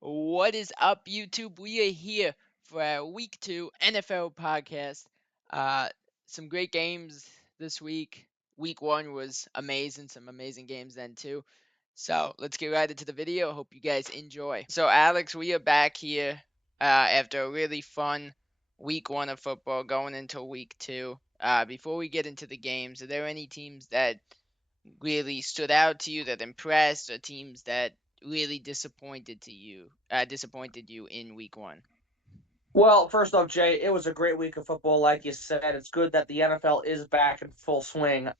What is up, YouTube? We are here for our week 2 NFL podcast. Uh, some great games this week. Week 1 was amazing, some amazing games then too. So let's get right into the video. Hope you guys enjoy. So, Alex, we are back here after a really fun week 1 of football going into week 2. Before we get into the games, are there any teams that really stood out to you, that impressed, or teams that really disappointed you in week 1? Well, first off, Jay, it was a great week of football, like you said. It's good that the NFL is back in full swing.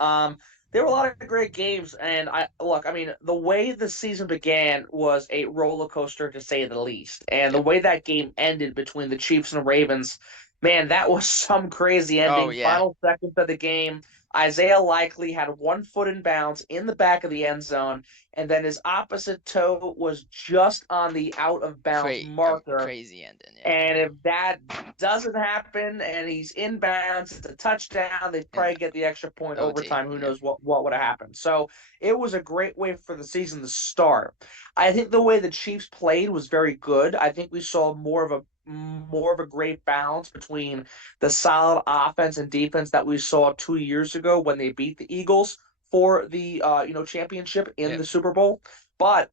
There were a lot of great games, and I mean, the way the season began was a roller coaster to say the least. And the Yep. way that game ended between the Chiefs and Ravens, man, that was some crazy Oh ending. yeah. Final seconds of the game, Isaiah Likely had 1 foot in bounds in the back of the end zone, and then his opposite toe was just on the out of bounds marker. Crazy ending. Yep. And if that doesn't happen and he's inbounds, it's a touchdown, they And probably get the extra point OT. overtime. Who Yep. knows what would have happened? So it was a great way for the season to start. I think the way the Chiefs played was very good. I think we saw more of a great balance between the solid offense and defense that we saw 2 years ago when they beat the Eagles for the championship in Yep. the Super Bowl. But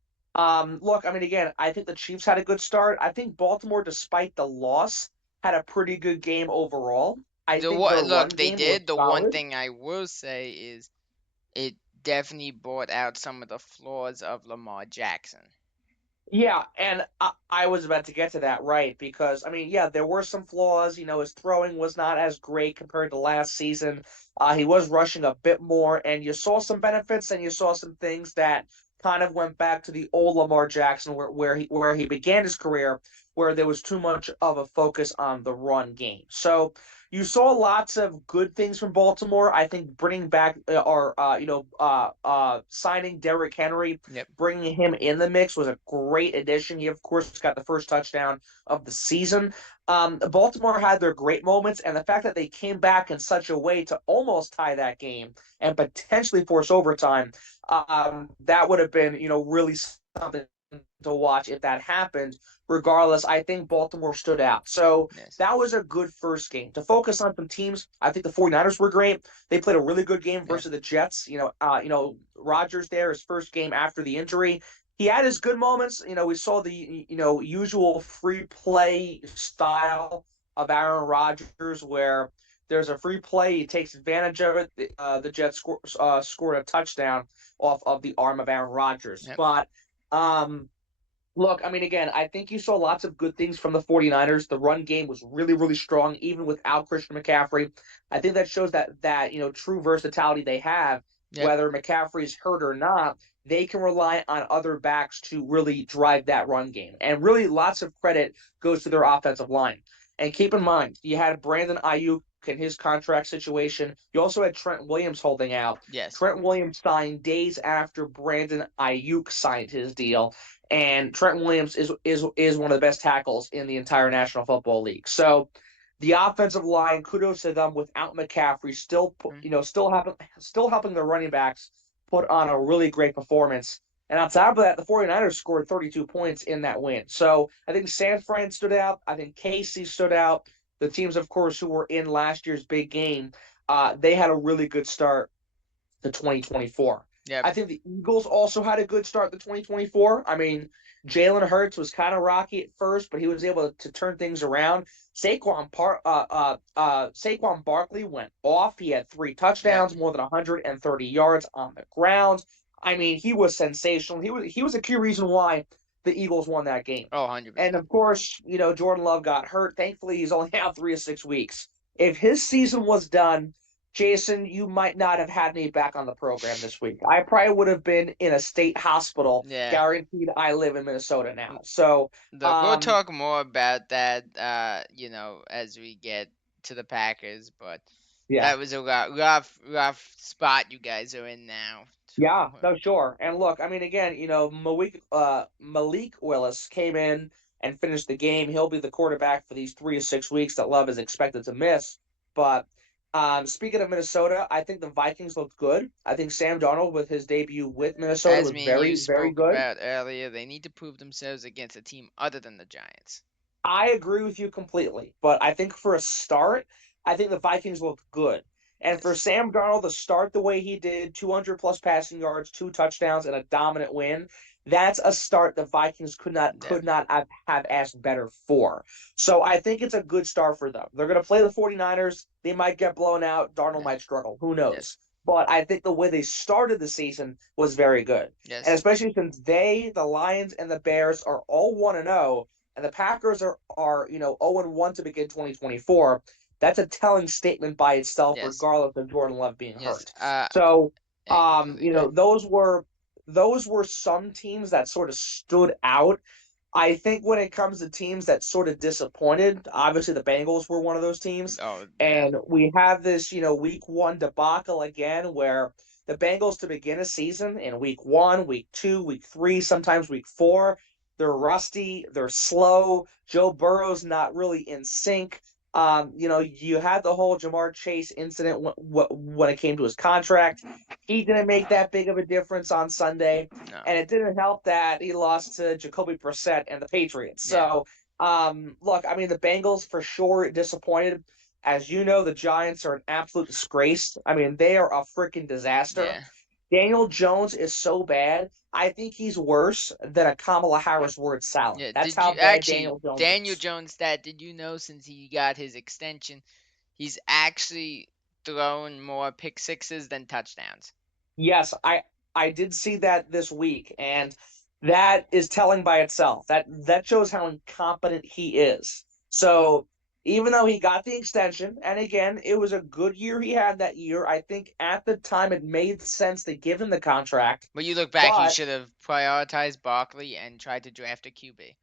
look, I mean, again, I think the Chiefs had a good start. I think Baltimore, despite the loss, had a pretty good game overall. I The think what? their run Look, they game was did. The one solid. thing I will say is it definitely brought out some of the flaws of Lamar Jackson. Yeah, and I was about to get to that, right? Because, I mean, yeah, there were some flaws. His throwing was not as great compared to last season. He was rushing a bit more, and you saw some benefits and you saw some things that kind of went back to the old Lamar Jackson where he began his career, where there was too much of a focus on the run game. So you saw lots of good things from Baltimore. I think bringing back signing Derrick Henry, Yep. bringing him in the mix was a great addition. He, of course, got the first touchdown of the season. Baltimore had their great moments, and the fact that they came back in such a way to almost tie that game and potentially force overtime, that would have been, really something to watch if that happened. Regardless, I think Baltimore stood out. So Yes. that was a good first game. To focus on some teams, I think the 49ers were great. They played a really good game Yep. versus the Jets. Rodgers there, his first game after the injury. He had his good moments. We saw the usual free play style of Aaron Rodgers, where there's a free play, he takes advantage of it. The Jets scored a touchdown off of the arm of Aaron Rodgers. Yep. But um, look, I mean, again, I think you saw lots of good things from the 49ers. The run game was really, really strong, even without Christian McCaffrey. I think that shows that true versatility they have, Yep. whether McCaffrey's hurt or not, they can rely on other backs to really drive that run game. And really, lots of credit goes to their offensive line. And keep in mind, you had Brandon Ayuk in his contract situation. You also had Trent Williams holding out. Yes. Trent Williams signed days after Brandon Ayuk signed his deal, and Trent Williams is one of the best tackles in the entire National Football League. So the offensive line, kudos to them without McCaffrey, Mm. still helping the running backs put on a really great performance. And on top of that, the 49ers scored 32 points in that win. So I think San Fran stood out. I think KC stood out. The teams, of course, who were in last year's big game, they had a really good start to 2024. Yep. I think the Eagles also had a good start to 2024. I mean, Jalen Hurts was kind of rocky at first, but he was able to turn things around. Saquon Barkley went off. He had 3 touchdowns, Yep. more than 130 yards on the ground. I mean, he was sensational. He was a key reason why the Eagles won that game. Oh, And 100%. of course, Jordan Love got hurt. Thankfully, he's only out 3 to 6 weeks. If his season was done, Jason, you might not have had me back on the program this week. I probably would have been in a state hospital. Yeah. Guaranteed, I live in Minnesota now. So, Look, we'll um, talk more about that, as we get to the Packers. But yeah, that was a rough spot you guys are in now. yeah, no, sure. And look, I mean, again, Malik Willis came in and finished the game. He'll be the quarterback for these 3 to 6 weeks that Love is expected to miss. But Speaking of Minnesota, I think the Vikings looked good. I think Sam Darnold with his debut with Minnesota As was me and you very, very spoke good. about earlier, they need to prove themselves against a team other than the Giants. I agree with you completely, but I think for a start, I think the Vikings looked good. And for Yes. Sam Darnold to start the way he did, 200 plus passing yards, 2 touchdowns, and a dominant win, that's a start the Vikings could not Yep. could not have asked better for. So I think it's a good start for them. They're going to play the 49ers. They might get blown out. Darnold Yes. might struggle. Who Yes. knows? But I think the way they started the season was very good. And Yes. especially since the Lions and the Bears are all 1-0, and the Packers are 0-1 to begin 2024, that's a telling statement by itself, Yes. regardless of Jordan Love being Yes. hurt. So, I completely agree. those were some teams that sort of stood out. I think when it comes to teams that sort of disappointed, obviously the Bengals were one of those teams. Oh yeah. And we have this, week one debacle again where the Bengals to begin a season in week one, week two, week three, sometimes week four, they're rusty, they're slow. Joe Burrow's not really in sync. You had the whole Jamar Chase incident when it came to his contract. He didn't make that big of a difference on Sunday, No. and it didn't help that he lost to Jacoby Brissett and the Patriots. Yeah. So, look, I mean, the Bengals for sure disappointed. As you know, the Giants are an absolute disgrace. I mean, they are a freaking disaster. Yeah. Daniel Jones is so bad. I think he's worse than a Kamala Harris word salad. Yeah. That's Did how you bad actually Daniel Jones Daniel is. Jones stat? Did you know since he got his extension, he's actually thrown more pick sixes than touchdowns? Yes, I did see that this week, and that is telling by itself. That shows how incompetent he is. So even though he got the extension, and again, it was a good year he had that year, I think at the time it made sense to give him the contract. But you look back, he But should have prioritized Barkley and tried to draft a QB.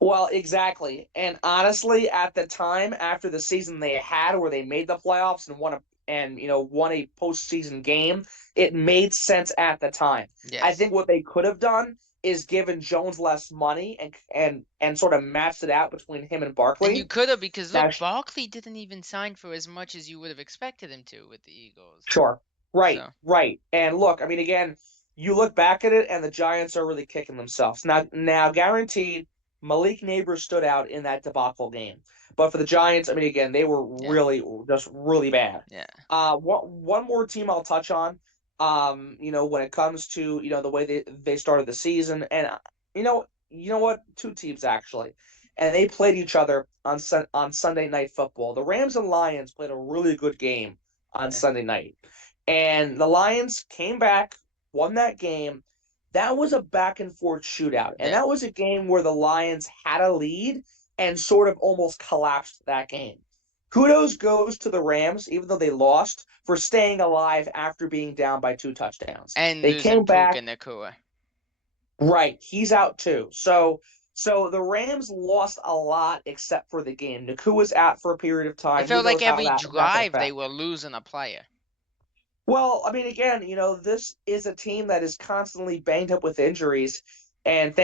well, exactly. And honestly, at the time after the season they had where they made the playoffs and won a postseason game, it made sense at the time. I Yes. think what they could have done is given Jones less money and sort of matched it out between him and And you Barkley. could have, because Now, look, Barkley didn't even sign for as much as you would have expected him to with the Eagles. sure. Right, So, right. And look, I mean, again, you look back at it, and the Giants are really kicking themselves. Now, guaranteed, Malik Neighbors stood out in that debacle game. But for the Giants, I mean, again, they were yeah. really, just really bad. Yeah. One more team I'll touch on, when it comes to, the way they started the season. And, you know what? Two teams, actually. And they played each other on Sunday Night Football. The Rams and Lions played a really good game on Yeah. Sunday night. And the Lions came back, won that game. That was a back and forth shootout. And Yeah. that was a game where the Lions had a lead and sort of almost collapsed that game. Kudos goes to the Rams, even though they lost, for staying alive after being down by 2 touchdowns. And They losing came Puka back, Nakua. right. He's out too. So the Rams lost a lot except for the game. Naku was out for a period of It time. Who felt like knows how every that can drive they affect? were losing a player. Well, I mean, again, this is a team that is constantly banged up with injuries, and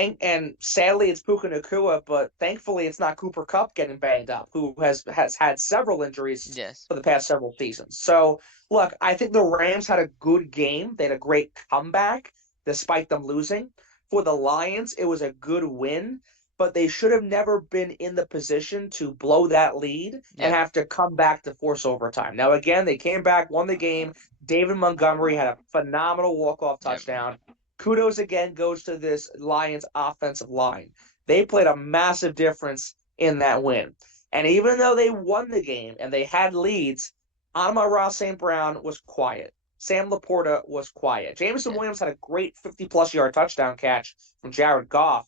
sadly it's Puka Nakua, but thankfully it's not Cooper Kupp getting banged up, who has had several injuries Yes. for the past several seasons. So look, I think the Rams had a good game. They had a great comeback despite them losing. For the Lions, it was a good win, but they should have never been in the position to blow that lead and Yep. have to come back to force overtime. Now, again, they came back, won the game. David Montgomery had a phenomenal walk-off Yep. touchdown. Kudos again goes to this Lions offensive line. They played a massive difference in that win. And even though they won the game and they had leads, Amon-Ra St. Brown was quiet. Sam Laporta was quiet. Jameson Yeah. Williams had a great 50-plus yard touchdown catch from Jared Goff.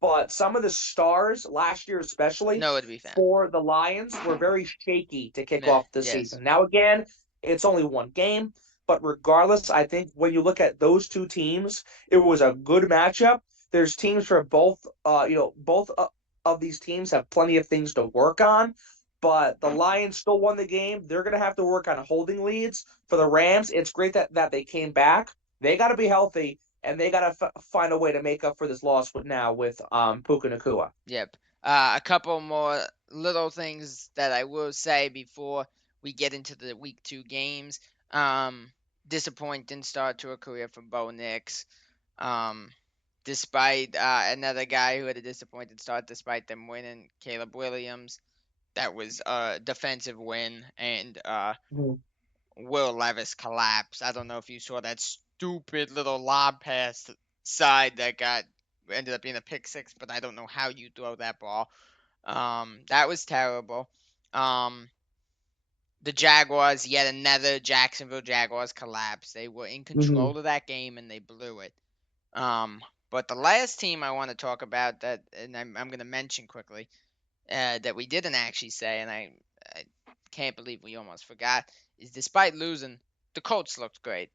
But some of the stars last year, especially Nowhere to be found. for the Lions, were very shaky to kick Yeah. off the Yes. season. Now, again, it's only one game, but regardless, I think when you look at those two teams, it was a good matchup. There's teams for both of these teams have plenty of things to work on, but the Lions still won the game. They're going to have to work on holding leads. For the Rams, it's great that they came back. They got to be healthy, and they got to find a way to make up for this loss with Puka Nakua. Yep. A couple more little things that I will say before we get into the week 2 games. Disappointing start to a career for Bo Nix. Despite another guy who had a disappointing start, despite them winning, Caleb Williams. That was a defensive win, and Mhm. Will Levis collapsed. I don't know if you saw that stupid little lob pass side that ended up being a pick six, but I don't know how you throw that ball. That was terrible. Um, the Jaguars, yet another Jacksonville Jaguars collapse. They were in Mhm. control of that game and they blew it. But the last team I want to talk about that, and I'm going to mention quickly, that we didn't actually say, and I can't believe we almost forgot, is despite losing, the Colts looked great.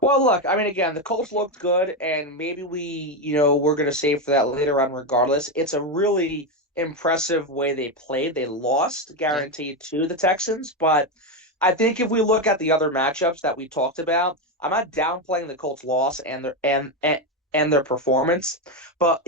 Well, look, I mean, again, the Colts looked good, and maybe we're going to save for that later on regardless. It's a really impressive way they played. They lost, Yeah, guaranteed, to the Texans, but I think if we look at the other matchups that we talked about, I'm not downplaying the Colts' loss and their performance, but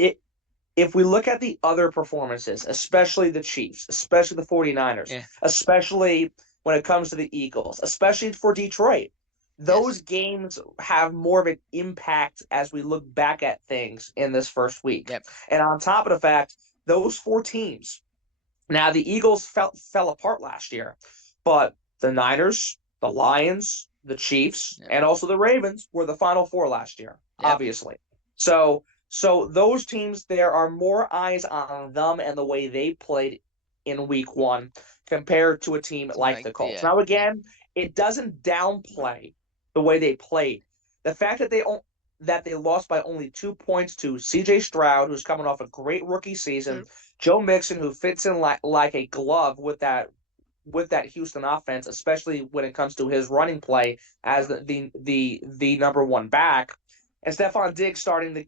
if we look at the other performances, especially the Chiefs, especially the 49ers, yeah, especially when it comes to the Eagles, especially for Detroit, yes, those games have more of an impact as we look back at things in this first week. yep, And on top of the fact, those four teams, now the Eagles fell apart last year, but the Niners, the Lions, the Chiefs, yep, and also the Ravens were the final four last year, yep. obviously. So those teams, there are more eyes on them and the way they played in week one compared to a team Team like like the Colts. yeah, Now again, it doesn't downplay the way they played. The fact that they lost by only 2 points to CJ Stroud, who's coming off a great rookie season, yep, Joe Mixon, who fits in like a glove with that Houston offense, especially when it comes to his running play as the number one back, and Stephon Diggs starting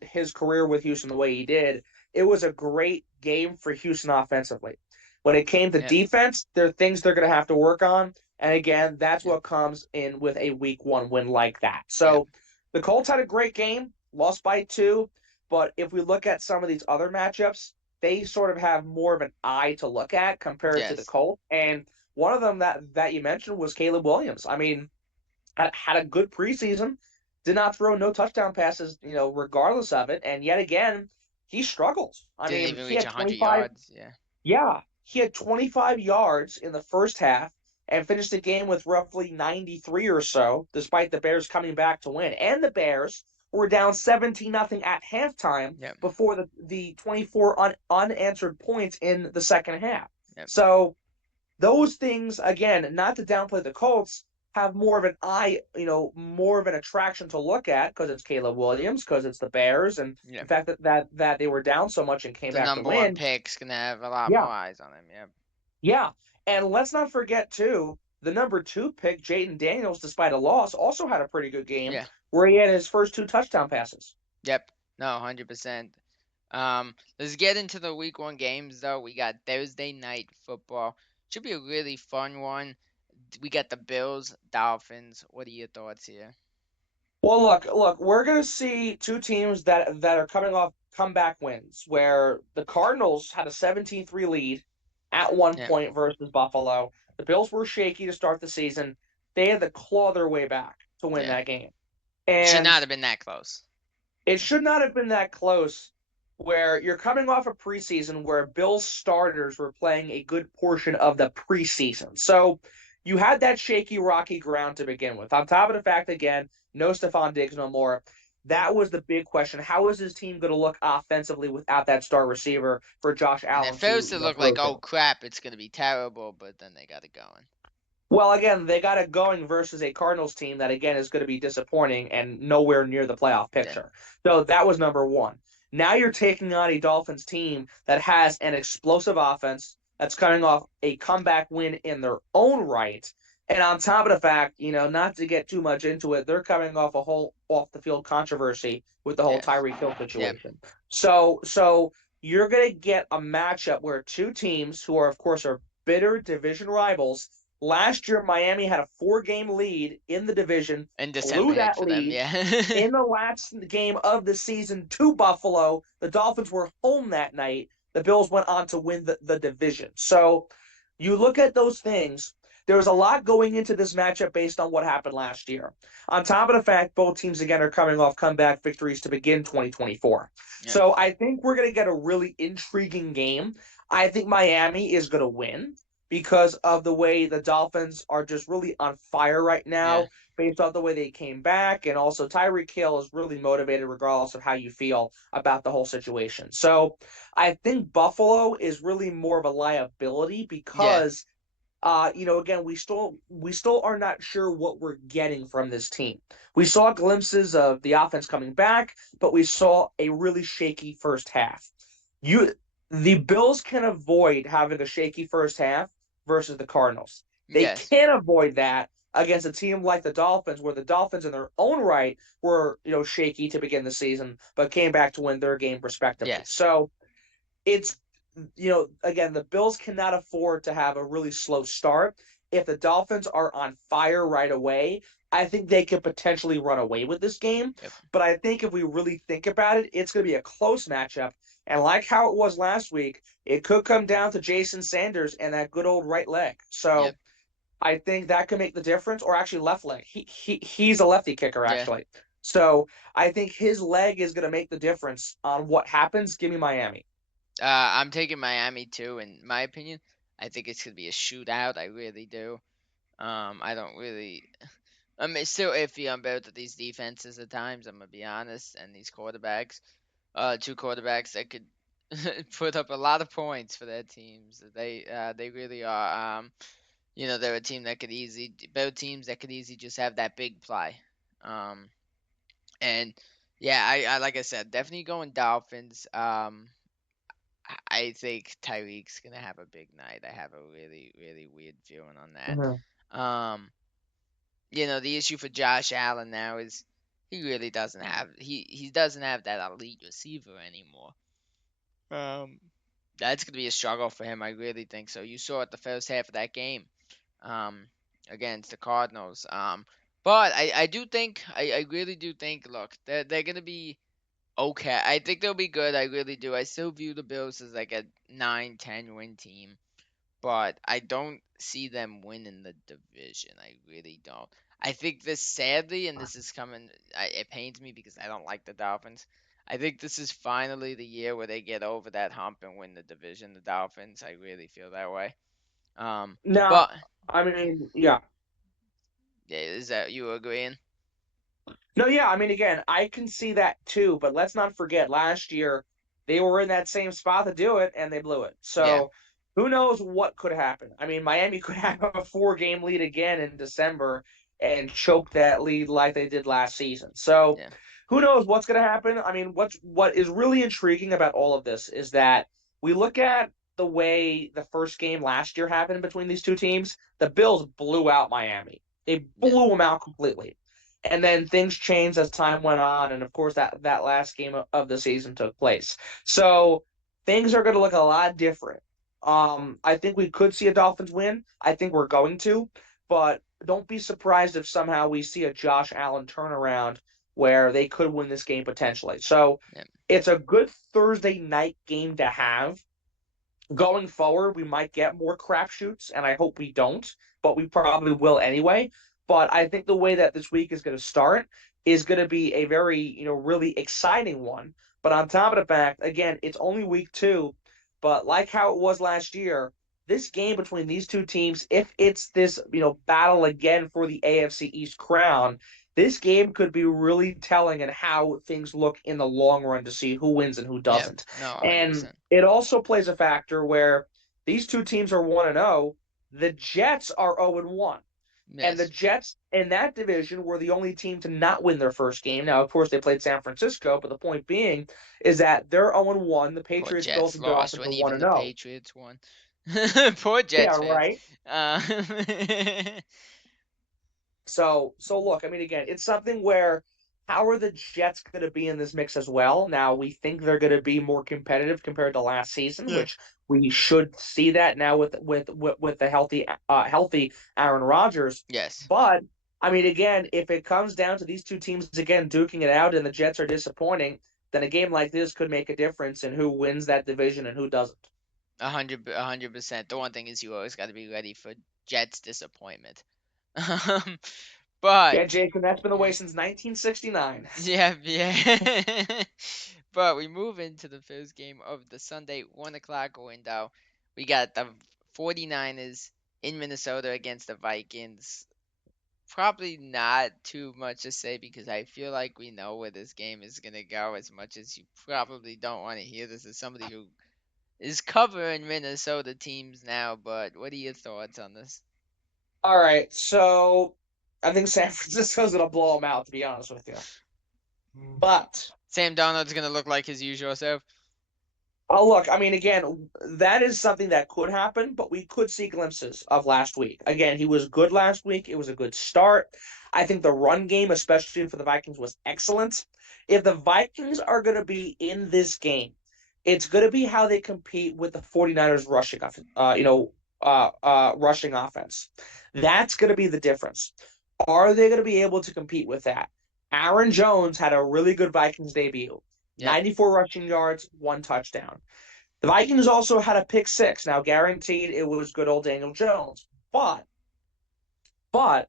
his career with Houston the way he did. It was a great game for Houston offensively. When it came to yep, defense, there are things they're going to have to work on, and again, that's yep, what comes in with a week one win like that. yep. So the Colts had a great game, lost by two. But if we look at some of these other matchups, they sort of have more of an eye to look at compared to the Yes, Colts. And one of them that you mentioned was Caleb Williams. I mean, had a good preseason, did not throw no touchdown passes, regardless of it. And yet again, he struggled. I didn't mean, even he reach had 100 25, yards. Yeah, yeah, he had 25 yards in the first half and finished the game with roughly 93 or so, despite the Bears coming back to win. And the Bears were down 17-0 at halftime yep, before the 24 unanswered points in the second half. yep. So those things, again, not to downplay the Colts, have more of an eye, more of an attraction to look at because it's Caleb Williams, because it's the Bears, and the Yep. fact that they were down so much and came The back to number one win. pick's gonna have a lot Yeah, more eyes on him. Yep. yeah. And let's not forget, too, the number two pick, Jaden Daniels, despite a loss, also had a pretty good game Yeah. where he had his first two touchdown passes. Yep. No, 100%. Let's get into the week 1 games though. We got Thursday night football. Should be a really fun one. We got the Bills, Dolphins. What are your thoughts here? Well, look, we're gonna see two teams that are coming off comeback wins, where the Cardinals had a 17-3 lead at one Yeah. point versus Buffalo. The Bills were shaky to start the season. They had to claw their way back to win Yeah. that game. Should And not have been that close. it should not have been that close where you're coming off a preseason where Bill's starters were playing a good portion of the preseason. So you had that shaky, rocky ground to begin with. On top of the fact, again, no Stephon Diggs no more. Yep. That was the big question. How is his team going to look offensively without that star receiver for Josh And at Allen to first it looked throw like, to? oh crap, it's gonna be terrible, but then they got it going. Well, again, they got it going versus a Cardinals team that, again, is going to be disappointing and nowhere near the playoff Yeah. picture. So that was number one. Now you're taking on a Dolphins team that has an explosive offense that's coming off a comeback win in their own right. And on top of the fact, not to get too much into it, they're coming off a whole off the field controversy with the whole Yes. Tyreek Hill Yep. situation. So you're gonna get a matchup where two teams who are, of course, are bitter division rivals. Last year, Miami had a 4-game lead in the division, And December blew hit that for them, lead yeah. in the last game of the season to Buffalo. The Dolphins were home that night. The Bills went on to win the division. So You look at those things, there's a lot going into this matchup based on what happened last year. On top of the fact both teams again are coming off comeback victories to begin 2024. Yep. So I think we're going to get a really intriguing game. I think Miami is going to win because of the way the Dolphins are just really on fire right Yeah. now based on the way they came back. And also Tyreek Hill is really motivated regardless of how you feel about the whole situation. So I think Buffalo is really more of a liability Yeah. because again, we still are not sure what we're getting from this team. We saw glimpses of the offense coming back, but we saw a really shaky first half. You the Bills can avoid having a shaky first half versus the Cardinals. They Yes. can't avoid that against a team like the Dolphins, where the Dolphins in their own right were, shaky to begin the season, but came back to win their game respectively. Yes. So it's again, the Bills cannot afford to have a really slow start. If the Dolphins are on fire right away, I think they could potentially run away with this game. Yep. But I think if we really think about it, it's going to be a close matchup. And like how it was last week, it could come down to Jason Sanders and that good old right leg. Yep. So I think that could make the difference, or actually left leg. He's a lefty kicker, Yeah. actually. So I think his leg is going to make the difference on what happens. Give me Miami. I'm taking Miami too. In my opinion, I think it's gonna be a shootout. I really do. I don't really. I'm still iffy on both of these defenses at times. I'm gonna be honest, and these quarterbacks. Two quarterbacks that could put up a lot of points for their teams. They really are. They're a team that could easily both teams that could easily just have that big play. Um, and yeah, I like I said, definitely going Dolphins. I think Tyreek's gonna have a big night. I have a really, really weird feeling on that. Mhm. Um, the issue for Josh Allen now is he doesn't have that elite receiver anymore. Um, that's gonna be a struggle for him. I really think so. You saw it the first half of that game, um, against the Cardinals. But I do think I really do think look they're gonna be okay. I think they'll be good. I really do. I still view the Bills as like a 9-10 win team, but I don't see them winning the division. I really don't. I think this, sadly, and this is coming, it pains me because I don't like the Dolphins. I think this is finally the year where they get over that hump and win the division. The Dolphins, I really feel that way. Um, Now, but I mean, yeah. yeah, is that you agreeing? No, yeah, I mean, again, I can see that too, but let's not forget last year they were in that same spot to do it and they blew it. Yeah, So who knows what could happen? I mean, Miami could have a 4 game lead again in December and choke that lead like they did last season. So yeah, who knows what's going to happen? I mean, what is really intriguing about all of this is that we look at the way the first game last year happened between these two teams. The Bills blew out Miami. They yeah, blew them out completely. And then things changed as time went on, and of course that last game of the season took place. So things are going to look a lot different. I think we could see a Dolphins win. I think we're going to, but don't be surprised if somehow we see a Josh Allen turnaround where they could win this game potentially. So yeah, it's a good Thursday night game to have. Going forward, we might get more crapshoots, and I hope we don't, but we probably will anyway. But I think the way that this week is going to start is going to be a very, really exciting one. But on top of the fact, again, it's only week 2, but like how it was last year, this game between these two teams, if it's this, battle again for the AFC East crown, this game could be really telling in how things look in the long run to see who wins and who yeah. doesn't. No, And 100%. it also plays a factor where these two teams are 1-0. The Jets are 0-1. And the Yes. Jets in that division were the only team to not win their first game. Now, of course, they played San Francisco, but the point being is that they're 0-1. The Poor Patriots, Bills, Jets and lost Dolphins when are even 1 the 0. Patriots won. Poor Yeah, Jets fans. right. Uh, So look, I mean, again, it's something where how are the Jets going to be in this mix as well? Now we think they're going to be more competitive compared to last season, yeah. which we should see that now with the healthy Aaron Rodgers. Yes. But I mean, again, if it comes down to these two teams again duking it out and the Jets are disappointing, then a game like this could make a difference in who wins that division and who doesn't. 100%. The one thing is you always got to be ready for Jets disappointment. Um, but Yeah, Jason, that's been the way yeah, since 1969. yeah, yeah. But we move into the first game of the Sunday 1 o'clock window. We got the 49ers in Minnesota against the Vikings. Probably not too much to say because I feel like we know where this game is gonna go as much as you probably don't want to hear this as somebody who is covering Minnesota teams now, but what are your thoughts on this? All right, so I think San Francisco's gonna blow them out, to be honest with you. But Sam Darnold's gonna look like his usual self. oh, look, I mean, again, that is something that could happen, but we could see glimpses of last week. Again, he was good last week. It was a good start. I think the run game, especially for the Vikings, was excellent. If the Vikings are going to be in this game, it's going to be how they compete with the 49ers rushing rushing offense. That's going to be the difference. Are they going to be able to compete with that? Aaron Jones had a really good Vikings debut. Yep. 94 rushing yards, 1 touchdown. The Vikings also had a pick six. Now, guaranteed it was good old Daniel Jones. But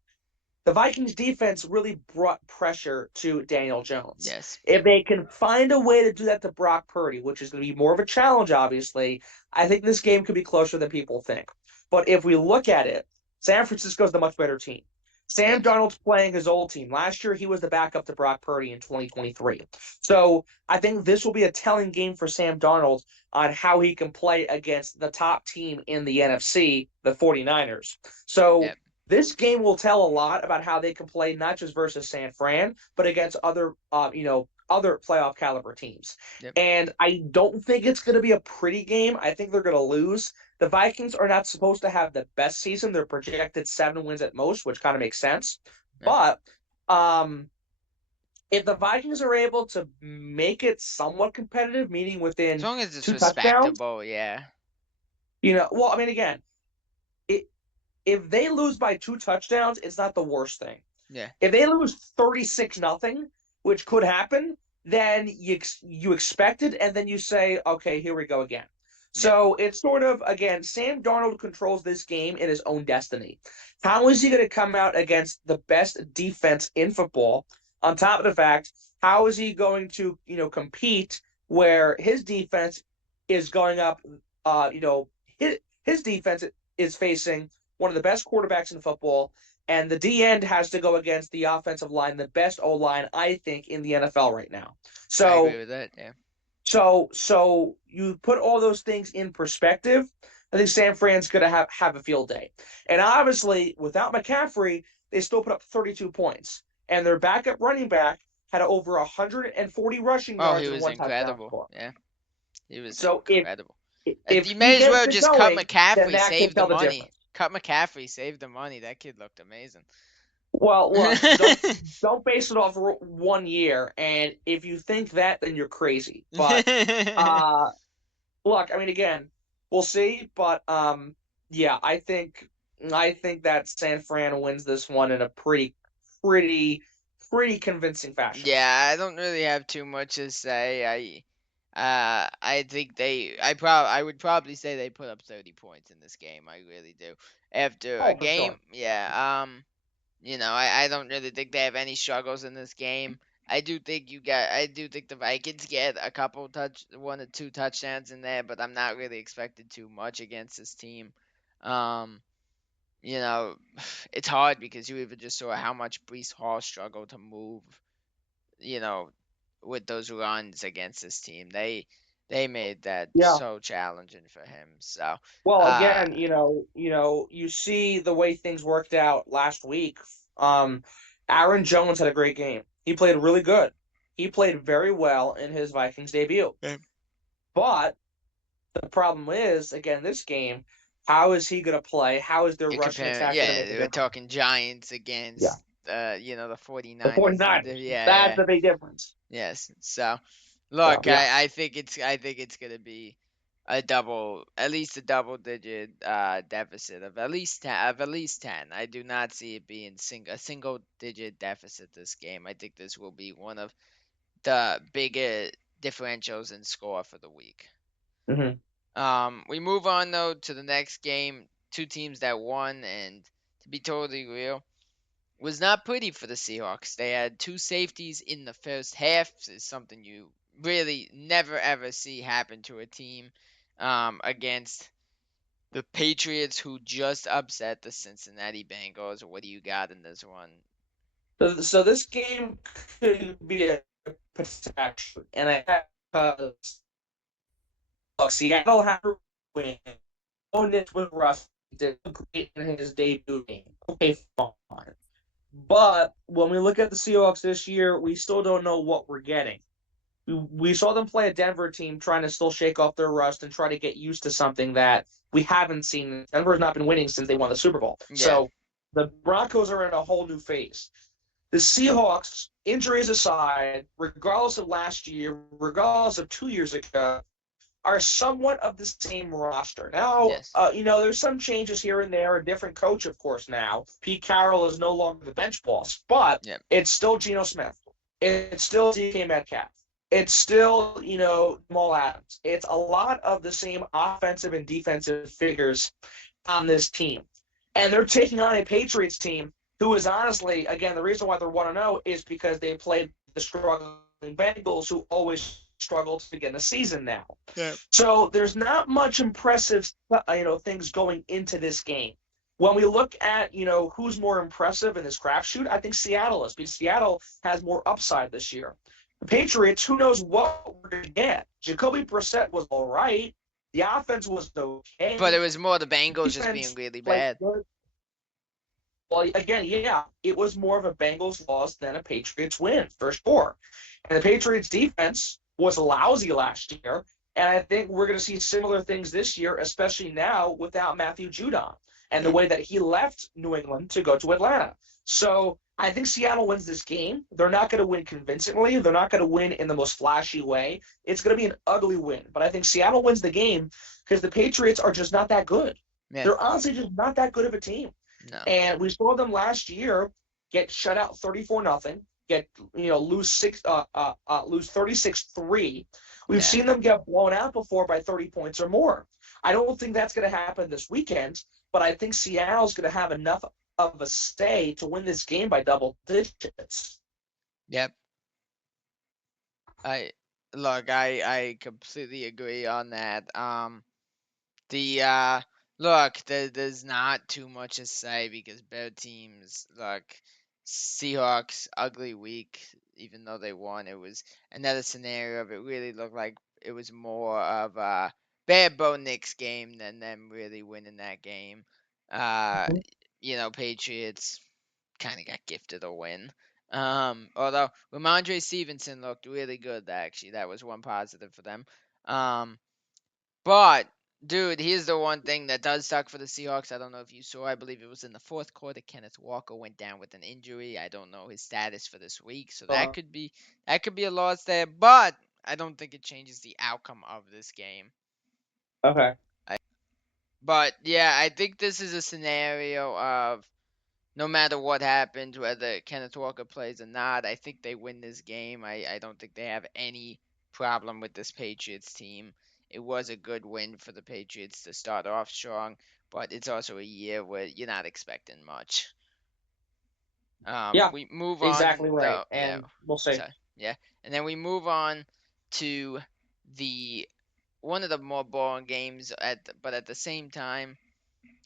the Vikings defense really brought pressure to Daniel Jones. Yes. If they can find a way to do that to Brock Purdy, which is going to be more of a challenge, obviously, I think this game could be closer than people think. But if we look at it, San Francisco's the much better team. Sam Yes. Darnold's playing his old team. Last year, he was the backup to Brock Purdy in 2023. So I think this will be a telling game for Sam Darnold on how he can play against the top team in the NFC, the 49ers. So Yep. this game will tell a lot about how they can play not just versus San Fran, but against other playoff caliber teams. Yep. And I don't think it's going to be a pretty game. I think they're going to lose. The Vikings are not supposed to have the best season. They're projected 7 wins at most, which kind of makes sense. Yep. But um, if the Vikings are able to make it somewhat competitive, meaning As within long as it's 2 touchdowns, respectable, yeah. well, I mean, again, it, if they lose by 2 touchdowns, it's not the worst thing. Yeah. If they lose 36-0, which could happen, then you expect it, and then you say, okay, here we go again. Yep. So it's sort of, again, Sam Darnold controls this game in his own destiny. How is he going to come out against the best defense in football? On top of the fact, how is he going to, compete where his defense is going up? His defense is facing one of the best quarterbacks in football, and the D end has to go against the offensive line, the best O line I think in the NFL right now. I agree So with that. Yeah. so you put all those things in perspective. I think San Fran's gonna have a field day. And obviously, without McCaffrey, they still put up 32 points. And their backup running back had over 140 rushing Oh, he yards and was 1 touchdown incredible. score. Yeah. He was So incredible. if You he may as gets well it just cut going, then McCaffrey, that could save the tell the money. difference. Cut McCaffrey, save the money. That kid looked amazing. Well, look, don't base it off 1 year, and if you think that, then you're crazy. But uh, look, I mean, again, we'll see. But yeah, I think that San Fran wins this one in a pretty, pretty convincing fashion. Yeah, I don't really have too much to say. I think I would probably say they put up 30 points in this game. I really do. After a Oh, for sure. game, yeah. I don't really think they have any struggles in this game. I do think the Vikings get a couple 1 or 2 touchdowns in there, but I'm not really expecting too much against this team. Um, you know, it's hard because you even just saw how much Brees Hall struggled to move, you know, with those runs against this team. They made that Yeah. so challenging for him. So, Well, uh, again, you see the way things worked out last week. Um, Aaron Jones had a great game. He played really good. He played very well in his Vikings debut. yeah, But the problem is, again, this game, how is he going to play? How is their you're rushing comparing, attack going to make a yeah, we're difference? talking Giants Yeah. against, the The 49ers. 49ers. Yeah, That's yeah, the big difference. yes. So, So, look, yeah. I think it's gonna be at least a double digit deficit of at least 10. I do not see it being a single digit deficit this game. I think this will be one of the bigger differentials in score for the week. Hmm. We move on though to the next game. Two teams that won, and to be totally real, was not pretty for the Seahawks. They had two safeties in the first half. Is something you really never ever see happen to a team against the Patriots, who just upset the Cincinnati Bengals. What do you got in this one? So this game could be a protection, and I have because look, Seattle had to win. Opponent with Russ did great in his debut game. Okay, fine. But when we look at the Seahawks this year, we still don't know what we're getting. We saw them play a Denver team trying to still shake off their rust and try to get used to something that we haven't seen. Denver's not been winning since they won the Super Bowl. Yeah. So the Broncos are in a whole new phase. The Seahawks, injuries aside, regardless of last year, regardless of 2 years ago, are somewhat of the same roster. Now, Yes. there's some changes here and there. A different coach, of course, now. Pete Carroll is no longer the bench boss, but Yep. it's still Geno Smith. It's still DK Metcalf. It's still, Jamal Adams. It's a lot of the same offensive and defensive figures on this team. And they're taking on a Patriots team who is honestly, again, the reason why they're 1-0 is because they played the struggling Bengals who always struggle to begin the season now. Yeah. So there's not much impressive, things going into this game. When we look at, who's more impressive in this crapshoot, I think Seattle is, because Seattle has more upside this year. The Patriots, who knows what we're going to get? Jacoby Brissett was all right. The offense was okay. But it was more the Bengals just being really bad. Well, again, yeah, it was more of a Bengals loss than a Patriots win, for sure. And the Patriots defense was lousy last year. And I think we're going to see similar things this year, especially now without Matthew Judon and the way that he left New England to go to Atlanta. So I think Seattle wins this game. They're not going to win convincingly. They're not going to win in the most flashy way. It's going to be an ugly win. But I think Seattle wins the game because the Patriots are just not that good. Yeah. They're honestly just not that good of a team. No. And we saw them last year get shut out 34-0, lose 36-3. We've seen them get blown out before by 30 points or more. I don't think that's going to happen this weekend, but I think Seattle's going to have enough of a stay to win this game by double digits. Yep. I completely agree on that. There's not too much to say because both teams, Seahawks, ugly week, even though they won, it was another scenario of it really looked like it was more of a bad Bo Nix game than them really winning that game. Patriots kind of got gifted a win. Although Ramondre Stevenson looked really good, actually, that was one positive for them. But dude, here's the one thing that does suck for the Seahawks. I don't know if you saw. I believe it was in the fourth quarter. Kenneth Walker went down with an injury. I don't know his status for this week, so that could be a loss there. But I don't think it changes the outcome of this game. Okay. But yeah, I think this is a scenario of no matter what happens, whether Kenneth Walker plays or not, I think they win this game. I don't think they have any problem with this Patriots team. It was a good win for the Patriots to start off strong, but it's also a year where you're not expecting much. Yeah, we move exactly on. right. And we'll see. Yeah, and then we move on to the one of the more boring games, but at the same time,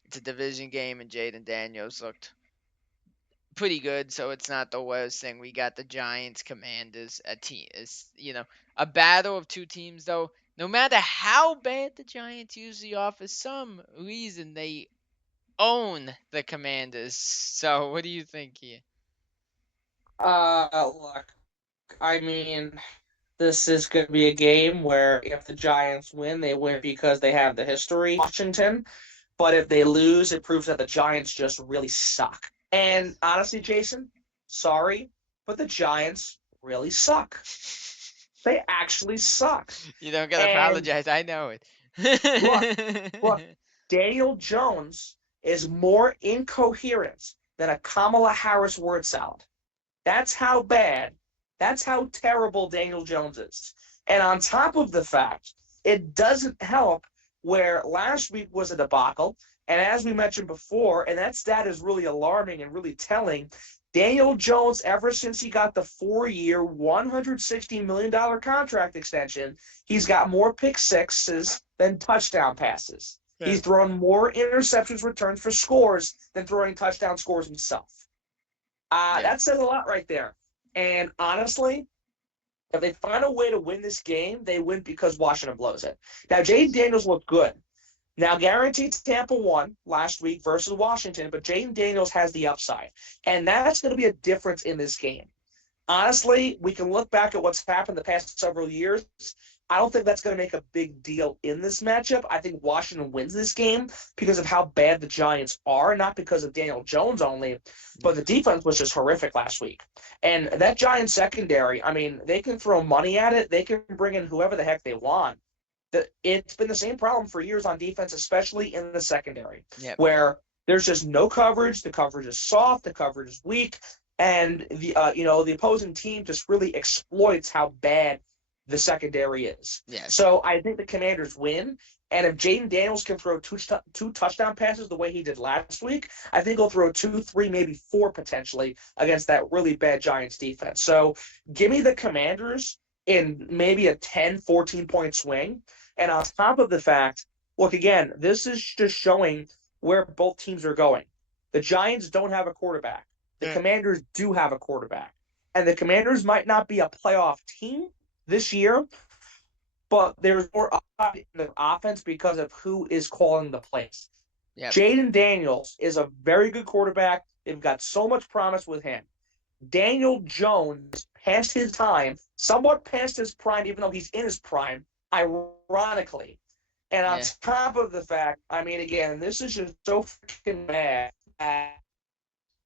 it's a division game, and Jaden Daniels looked pretty good, so it's not the worst thing. We got the Giants, Commanders, a battle of two teams though. No matter how bad the Giants usually are, for some reason they own the Commanders. So what do you think here? Look, I mean, this is going to be a game where if the Giants win, they win because they have the history. Washington, but if they lose, it proves that the Giants just really suck. And honestly, Jason, sorry, but the Giants really suck. They actually suck. You don't gotta apologize. I know it. Look, Daniel Jones is more incoherent than a Kamala Harris word salad. That's how bad, that's how terrible Daniel Jones is. And on top of the fact, it doesn't help where last week was a debacle. And as we mentioned before, and that stat is really alarming and really telling, Daniel Jones, ever since he got the 4-year, $160 million contract extension, he's got more pick sixes than touchdown passes. Yeah. He's thrown more interceptions returned for scores than throwing touchdown scores himself. That says a lot right there. And honestly, if they find a way to win this game, they win because Washington blows it. Now, Jayden Daniels looked good. Now, guaranteed Tampa won last week versus Washington, but Jayden Daniels has the upside. And that's going to be a difference in this game. Honestly, we can look back at what's happened the past several years. I don't think that's going to make a big deal in this matchup. I think Washington wins this game because of how bad the Giants are, not because of Daniel Jones only, but the defense was just horrific last week. And that Giants secondary, I mean, they can throw money at it. They can bring in whoever the heck they want. It's been the same problem for years on defense, especially in the secondary, where there's just no coverage. The coverage is soft. The coverage is weak. And the opposing team just really exploits how bad the secondary is. Yes. So I think the Commanders win. And if Jayden Daniels can throw two touchdown passes the way he did last week, I think he'll throw 2, 3, maybe 4 potentially against that really bad Giants defense. So give me the Commanders in maybe a 10, 14-point swing. And on top of the fact, look, again, this is just showing where both teams are going. The Giants don't have a quarterback. The Commanders do have a quarterback. And the Commanders might not be a playoff team this year, but there's more in the offense because of who is calling the plays. Yep. Jayden Daniels is a very good quarterback. They've got so much promise with him. Daniel Jones past his time, somewhat past his prime, even though he's in his prime, ironically. And on top of the fact, I mean, again, this is just so freaking bad.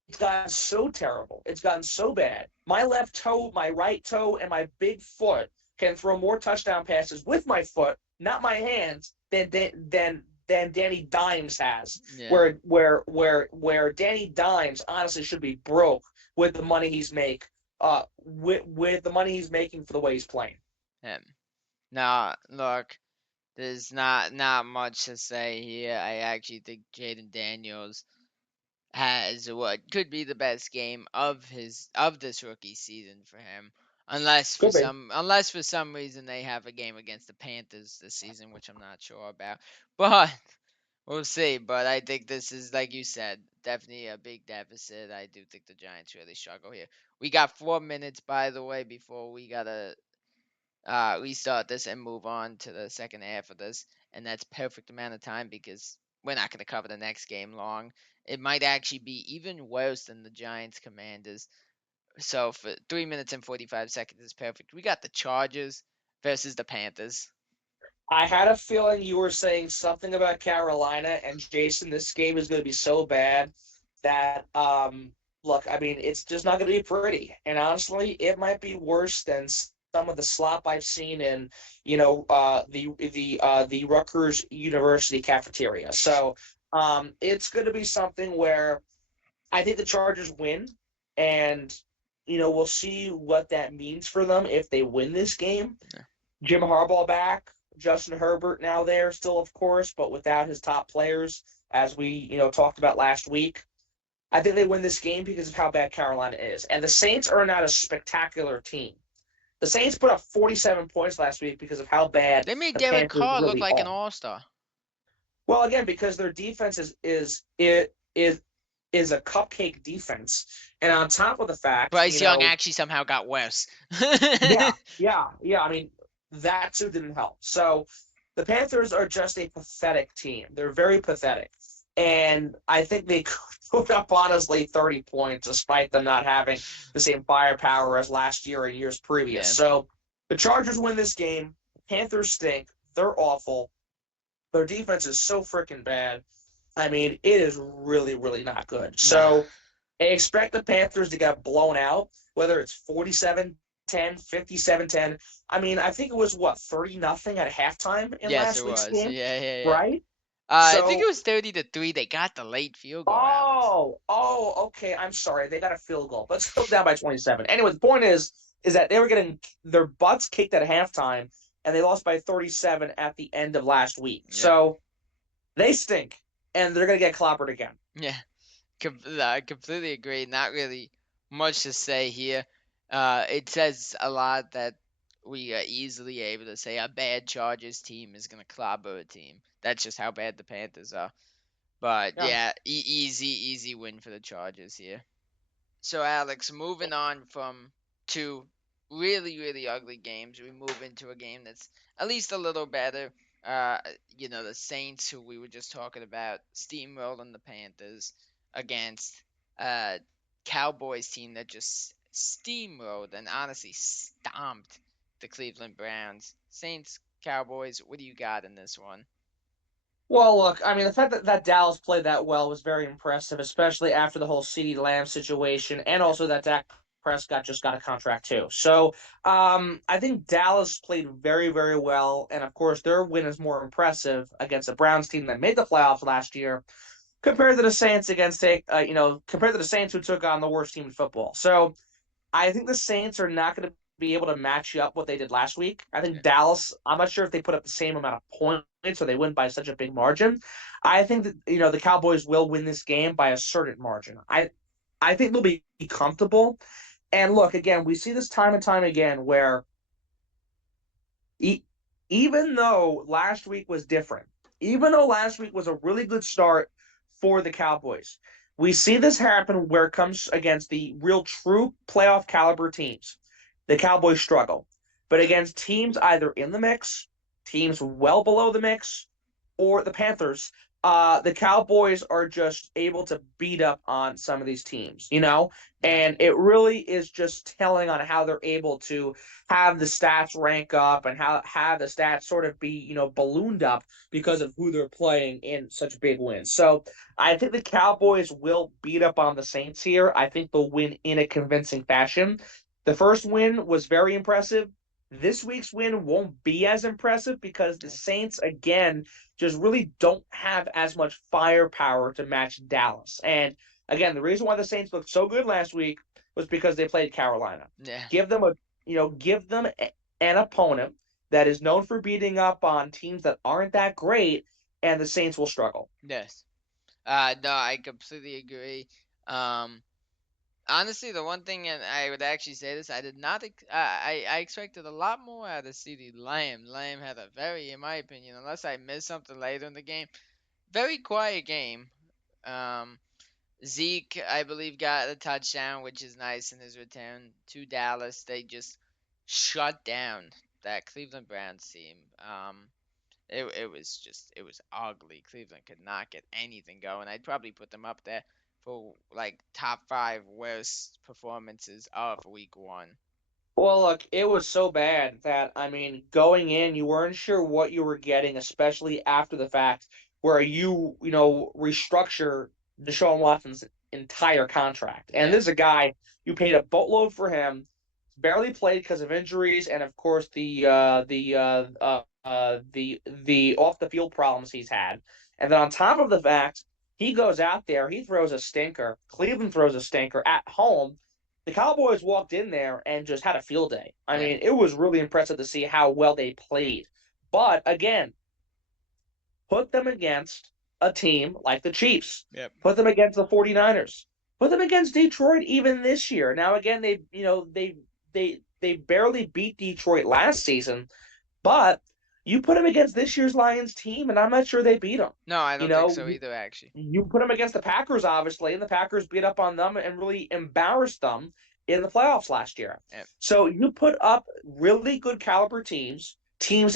It's gotten so terrible. It's gotten so bad. My left toe, my right toe, and my big foot can throw more touchdown passes with my foot, not my hands, than Danny Dimes has. Yeah. Where Danny Dimes honestly should be broke with the money he's with the money he's making for the way he's playing. Now, look, there's not much to say here. I actually think Jayden Daniels has what could be the best game of this rookie season for him, unless for some reason they have a game against the Panthers this season, which I'm not sure about. But we'll see. But I think this is, like you said, definitely a big deficit. I do think the Giants really struggle here. We got 4 minutes, by the way, before we gotta restart this and move on to the second half of this, and that's perfect amount of time because we're not going to cover the next game long. It might actually be even worse than the Giants Commanders. So for 3 minutes and 45 seconds is perfect. We got the Chargers versus the Panthers. I had a feeling you were saying something about Carolina, and Jason, this game is going to be so bad that look, I mean, it's just not going to be pretty. And honestly, it might be worse than some of the slop I've seen in, the Rutgers University cafeteria. So it's going to be something where I think the Chargers win, and we'll see what that means for them if they win this game. Yeah. Jim Harbaugh back, Justin Herbert now there still, of course, but without his top players, as we talked about last week. I think they win this game because of how bad Carolina is, and the Saints are not a spectacular team. The Saints put up 47 points last week because of how bad they made Derek Carr look like an all-star. Well, again, because their defense is a cupcake defense, and on top of the fact, Bryce Young actually somehow got worse. yeah. I mean, that too didn't help. So the Panthers are just a pathetic team. They're very pathetic, and I think they put up honestly 30 points despite them not having the same firepower as last year and years previous. Yeah. So the Chargers win this game. Panthers stink. They're awful. Their defense is so freaking bad. I mean, it is really, really not good. So I expect the Panthers to get blown out, whether it's 47-10, 57-10. I mean, I think it was, 30-0 at halftime in last week's game? Yeah. Right? I think it was 30-3. They got the late field goal. Okay. I'm sorry. They got a field goal. Let's go down by 27. Anyway, the point is that they were getting their butts kicked at halftime and they lost by 37 at the end of last week. Yep. So they stink, and they're going to get clobbered again. Yeah. I completely agree. Not really much to say here. It says a lot that we are easily able to say a bad Chargers team is going to clobber a team. That's just how bad the Panthers are. But Yeah. yeah, easy win for the Chargers here. So Alex, moving on from two really ugly games, we move into a game that's at least a little better. The Saints, who we were just talking about, steamrolling the Panthers against Cowboys team that just steamrolled and honestly stomped the Cleveland Browns. Saints, Cowboys, what do you got in this one? Well, look, I mean, the fact that Dallas played that well was very impressive, especially after the whole CeeDee Lamb situation, and Yeah. also that Dak Prescott just got a contract too. So, I think Dallas played very well, and of course, their win is more impressive against a Browns team that made the playoffs last year, compared to the Saints compared to the Saints who took on the worst team in football. So, I think the Saints are not going to be able to match up what they did last week. I think Yeah. Dallas, I'm not sure if they put up the same amount of points or they win by such a big margin. I think that the Cowboys will win this game by a certain margin. I think they'll be comfortable. And look, again, we see this time and time again where e- even though last week was different, even though last week was a really good start for the Cowboys, we see this happen where it comes against the real true playoff caliber teams. The Cowboys struggle. But Yeah. against teams either in the mix, teams well below the mix, or the Panthers, the Cowboys are just able to beat up on some of these teams, Yeah. and it really is just telling on how they're able to have the stats rank up and how have the stats sort of be, ballooned up because of who they're playing in such big wins. So I think the Cowboys will beat up on the Saints here. I think they'll win in a convincing fashion. The first win was very impressive. This week's win won't be as impressive because the Yeah. Saints, again, just really don't have as much firepower to match Dallas. And again, the reason why the Saints looked so good last week was because they played Carolina. Yeah. Give them an opponent that is known for beating up on teams that aren't that great, and the Saints will struggle. Yes. No, I completely agree. Um, Honestly, the one thing, and I would actually say this, I did not. I expected a lot more out of CeeDee Lamb. Lamb had a very, in my opinion, unless I missed something later in the game, very quiet game. Um, Zeke, I believe, got a touchdown, which is nice in his return to Dallas. They just shut down that Cleveland Browns team. It was ugly. Cleveland could not get anything going. I'd probably put them up there for like top five worst performances of week one. Well, look, it was so bad that, I mean, going in, you weren't sure what you were getting, especially after the fact, where restructure Deshaun Watson's entire contract. And Yeah, this is a guy, you paid a boatload for him, barely played because of injuries, and of course the off the field problems he's had. And then on top of the fact, he goes out there, he throws a stinker. Cleveland throws a stinker at home. The Cowboys walked in there and just had a field day. I yeah, mean, it was really impressive to see how well they played. But again, put them against a team like the Chiefs. yep, Put them against the 49ers. Put them against Detroit even this year. Now again, they barely beat Detroit last season, but you put them against this year's Lions team, and I'm not sure they beat them. No, I You don't think know, so either. Actually, you put them against the Packers, obviously, and the Packers beat up on them and really embarrassed them in the playoffs last year. yep, So you put up really good caliber teams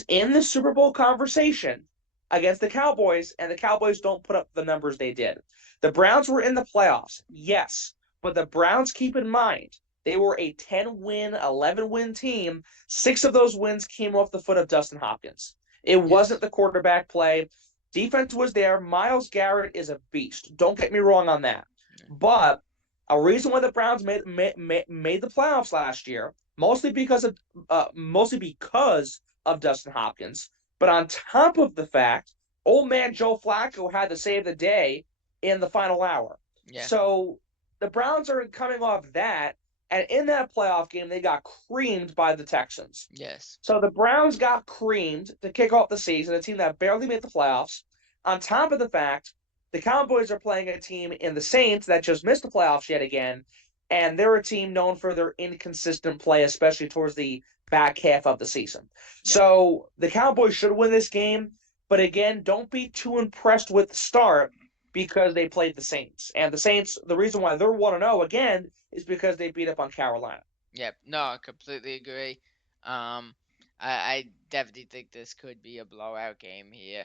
in the Super Bowl conversation against the Cowboys, and the Cowboys don't put up the numbers they did. The Browns were in the playoffs, yes, but the Browns, keep in mind, they were a 10-win, 11-win team. 6 of those wins came off the foot of Dustin Hopkins. It wasn't yes, the quarterback play. Defense was there. Myles Garrett is a beast. Don't get me wrong on that. yeah, But a reason why the Browns made the playoffs last year, mostly because of Dustin Hopkins. But on top of the fact, old man Joe Flacco had to save the day in the final hour. yeah, So the Browns are coming off that, And in that playoff game, they got creamed by the Texans. Yes. So the Browns got creamed to kick off the season, a team that barely made the playoffs. On top of the fact, the Cowboys are playing a team in the Saints that just missed the playoffs yet again, and they're a team known for their inconsistent play, especially towards the back half of the season. Yep. So the Cowboys should win this game, but again, don't be too impressed with the start because they played the Saints. And the Saints, the reason why they're 1-0 again is because they beat up on Carolina. Yep. No, I completely agree. I definitely think this could be a blowout game here.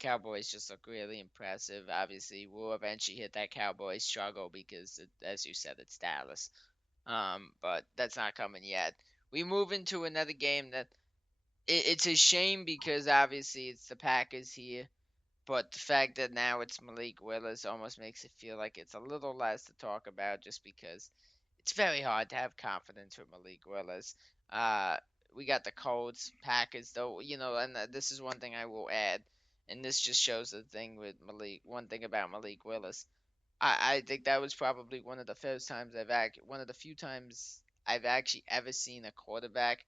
Cowboys just look really impressive. Obviously, we'll eventually hit that Cowboys struggle because, as you said, it's Dallas. But that's not coming yet. We move into another game that it's a shame because obviously it's the Packers here. But the fact that now it's Malik Willis almost makes it feel like it's a little less to talk about just because it's very hard to have confidence with Malik Willis. Uh, we got the Colts, Packers, though, and this is one thing I will add, and this just shows the thing with Malik. One thing about Malik Willis, I think that was probably one of the first times one of the few times I've actually ever seen a quarterback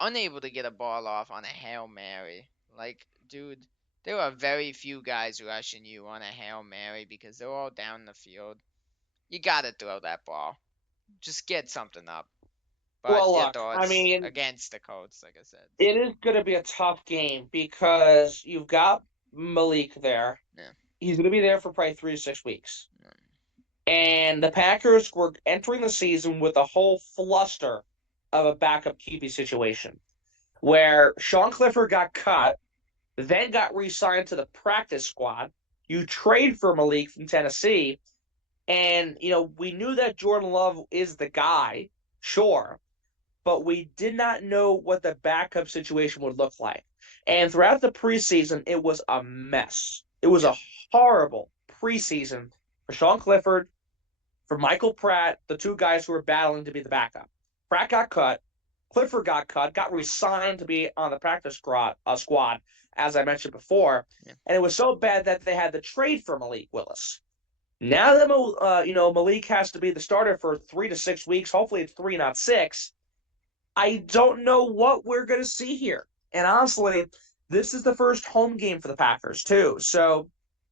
unable to get a ball off on a Hail Mary. Like, dude, there are very few guys rushing you on a Hail Mary because they're all down the field. You gotta throw that ball. Just get something up. But Well, your look, I thoughts mean, against the Colts, like I said. it is going to be a tough game because you've got Malik there. Yeah. He's going to be there for probably 3 to 6 weeks. Yeah. And the Packers were entering the season with a whole fluster of a backup QB situation where Sean Clifford got cut, then got re signed to the practice squad. You trade for Malik from Tennessee. And, we knew that Jordan Love is the guy, sure, but we did not know what the backup situation would look like. And throughout the preseason, it was a mess. It was a horrible preseason for Sean Clifford, for Michael Pratt, the two guys who were battling to be the backup. Pratt got cut. Clifford got cut, got re-signed to be on the practice squad, as I mentioned before. Yeah. And it was so bad that they had to trade for Malik Willis. Now that Malik has to be the starter for 3 to 6 weeks, hopefully it's 3, not 6. I don't know what we're going to see here. And honestly, this is the first home game for the Packers, too. So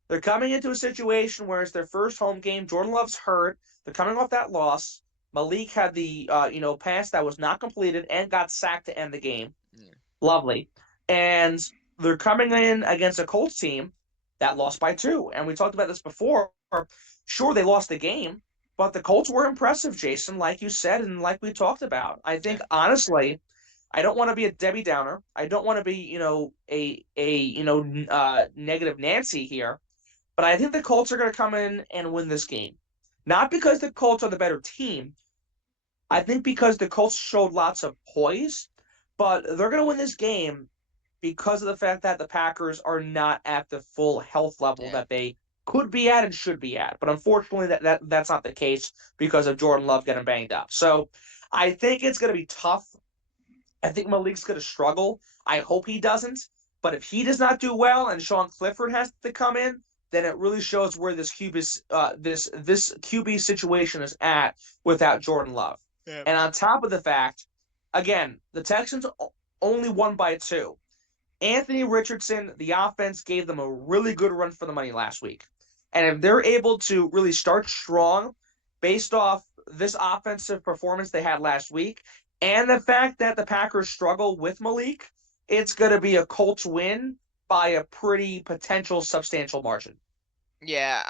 they're coming into a situation where it's their first home game. Jordan Love's hurt. They're coming off that loss. Malik had the pass that was not completed and got sacked to end the game. Yeah. Lovely. And they're coming in against a Colts team that lost by 2. And we talked about this before. Sure, they lost the game, but the Colts were impressive, Jason, like you said and like we talked about. I think, honestly, I don't want to be a Debbie Downer. I don't want to be, negative Nancy here. But I think the Colts are going to come in and win this game. Not because the Colts are the better team. I think because the Colts showed lots of poise. But they're going to win this game because of the fact that the Packers are not at the full health level that they could be at and should be at. But unfortunately, that's not the case because of Jordan Love getting banged up. So I think it's going to be tough. I think Malik's going to struggle. I hope he doesn't. But if he does not do well and Sean Clifford has to come in, then it really shows where this QB situation is at without Jordan Love. Yeah. And on top of the fact, again, the Texans only won by 2. Anthony Richardson, the offense gave them a really good run for the money last week. And if they're able to really start strong based off this offensive performance they had last week and the fact that the Packers struggle with Malik, it's going to be a Colts win by a pretty potential substantial margin. Yeah,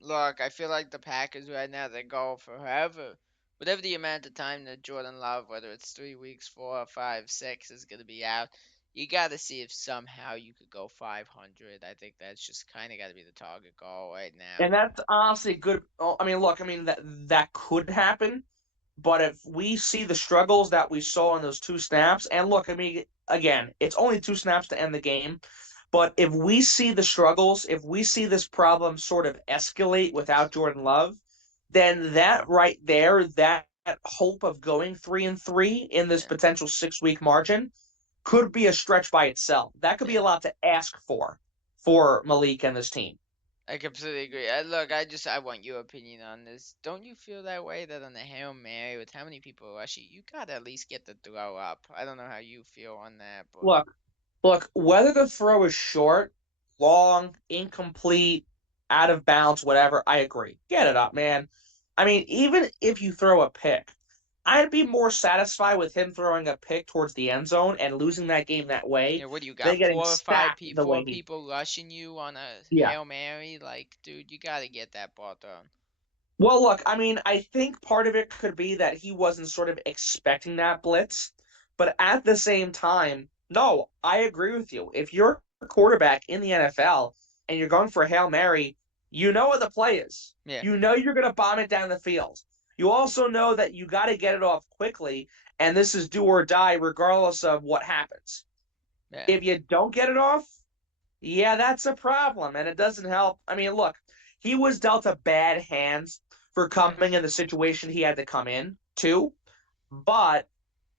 look, I feel like the Packers right now, they go for whatever the amount of time that Jordan Love, whether it's 3 weeks, 4, 5, 6, is going to be out. You got to see if somehow you could go 500. I think that's just kind of got to be the target goal right now. And that's honestly good. I mean, look, that could happen. But if we see the struggles that we saw in those 2 snaps, and look, again, it's only 2 snaps to end the game. But if we see the struggles, if we see this problem sort of escalate without Jordan Love, then that right there, that hope of going 3-3 in this potential 6-week margin could be a stretch by itself. That could be a lot to ask for Malik and this team. I completely agree. Look, I want your opinion on this. Don't you feel that way that on the Hail Mary, with how many people rush you gotta at least get the throw up? I don't know how you feel on that, but Look, look, whether the throw is short, long, incomplete, out of bounds, whatever, I agree. Get it up, man. I mean, even if you throw a pick, I'd be more satisfied with him throwing a pick towards the end zone and losing that game that way what do you than got? getting sacked the Four way he. people rushing you on a Yeah. Hail Mary? Like, dude, you gotta get that ball thrown. Well, look, I mean, I think part of it could be that he wasn't sort of expecting that blitz, but at the same time, no, I agree with you. If you're a quarterback in the NFL and you're going for a Hail Mary, you know what the play is. Yeah, You know you're going to bomb it down the field. You also know that you got to get it off quickly, and this is do or die regardless of what happens. yeah. If you don't get it off, yeah, that's a problem, and it doesn't help. I mean, look, he was dealt a bad hand for coming in the situation he had to come in too, but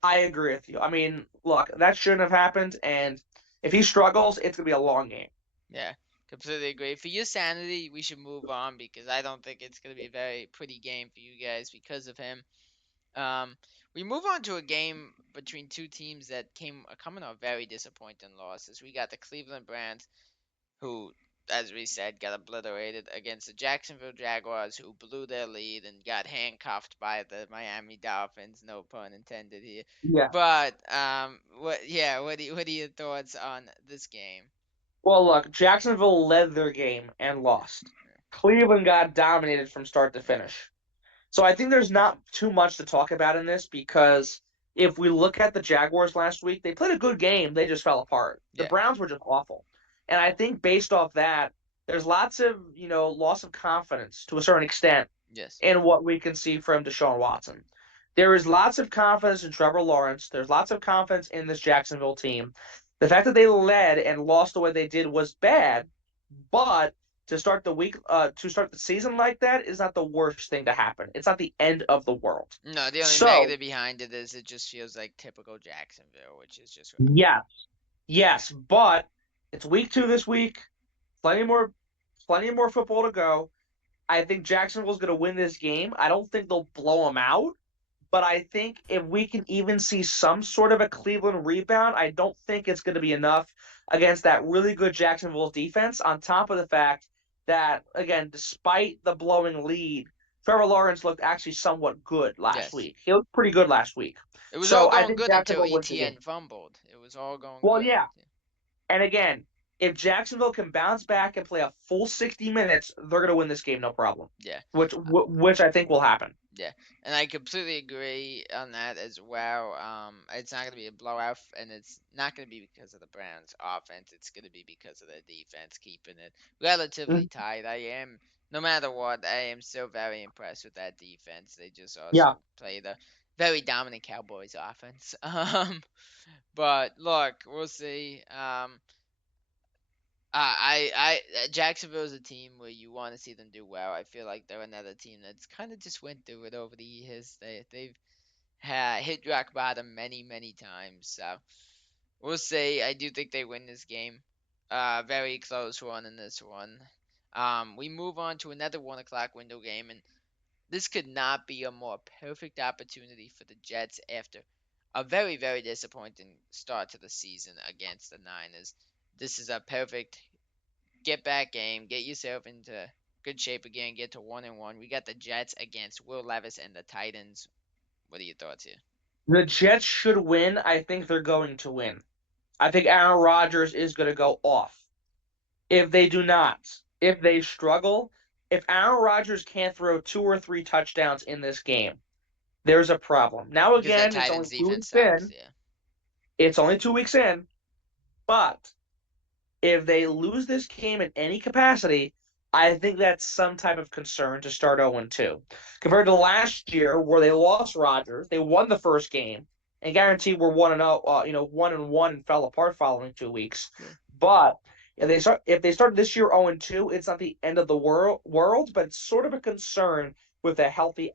I agree with you. I mean, look, that shouldn't have happened, and if he struggles, it's gonna be a long game. Yeah, completely agree. For your sanity, we should move on because I don't think it's going to be a very pretty game for you guys because of him. Um, we move on to a game between two teams that coming off very disappointing losses. We got the Cleveland Browns, who, as we said, got obliterated against the Jacksonville Jaguars, who blew their lead and got handcuffed by the Miami Dolphins. No pun intended here. Yeah. But what are your thoughts on this game? Well, look, Jacksonville led their game and lost. Cleveland got dominated from start to finish. So I think there's not too much to talk about in this because if we look at the Jaguars last week, they played a good game. They just fell apart. The Yeah. Browns were just awful. And I think based off that, there's lots of, loss of confidence to a certain extent Yes. in what we can see from Deshaun Watson. There is lots of confidence in Trevor Lawrence. There's lots of confidence in this Jacksonville team. The fact that they led and lost the way they did was bad, but to start the season like that is not the worst thing to happen. It's not the end of the world. No, the only So, negative behind it is it just feels like typical Jacksonville, which is just yes, yes, but it's week 2 this week. Plenty more, plenty more football to go. I think Jacksonville's going to win this game. I don't think they'll blow them out, but I think if we can even see some sort of a Cleveland rebound, I don't think it's going to be enough against that really good Jacksonville defense. On top of the fact that, again, despite the blowing lead, Trevor Lawrence looked actually somewhat good last yes. week. He looked pretty good last week. It was all So I going think good until Jacksonville wins the game. ETN fumbled. It was all going Well, good. yeah. And again, if Jacksonville can bounce back and play a full 60 minutes, they're going to win this game, no problem. Yeah. Which I think will happen. Yeah, and I completely agree on that as well. It's not going to be a blowout, and it's not going to be because of the Browns' offense. It's going to be because of their defense keeping it relatively Mhm. tight. No matter what, I am still very impressed with that defense. They just Yeah. also play the very dominant Cowboys offense. But look, we'll see. Jacksonville is a team where you want to see them do well. I feel like they're another team that's kind of just went through it over the years. They've hit rock bottom many times. So we'll see. I do think they win this game. Very close one in this one. We move on to another 1 o'clock window game, and this could not be a more perfect opportunity for the Jets after a very disappointing start to the season against the Niners. This is a perfect get back game, get yourself into good shape again, get to 1-1. We got the Jets against Will Levis and the Titans. What are your thoughts here? The Jets should win. I think they're going to win. I think Aaron Rodgers is going to go off. If they do not, if they struggle, if Aaron Rodgers can't throw 2 or 3 touchdowns in this game, there's a problem. Now, Because that again, it's only Titans two defense weeks sucks, in. yeah. It's only 2 weeks in. But if they lose this game in any capacity, I think that's some type of concern to start 0-2. Compared to last year, where they lost Rodgers, they won the first game, and guaranteed we're 1-0, 1-1 and fell apart following 2 weeks. Yeah. But if they start this year 0-2, it's not the end of the world, but it's sort of a concern with a healthy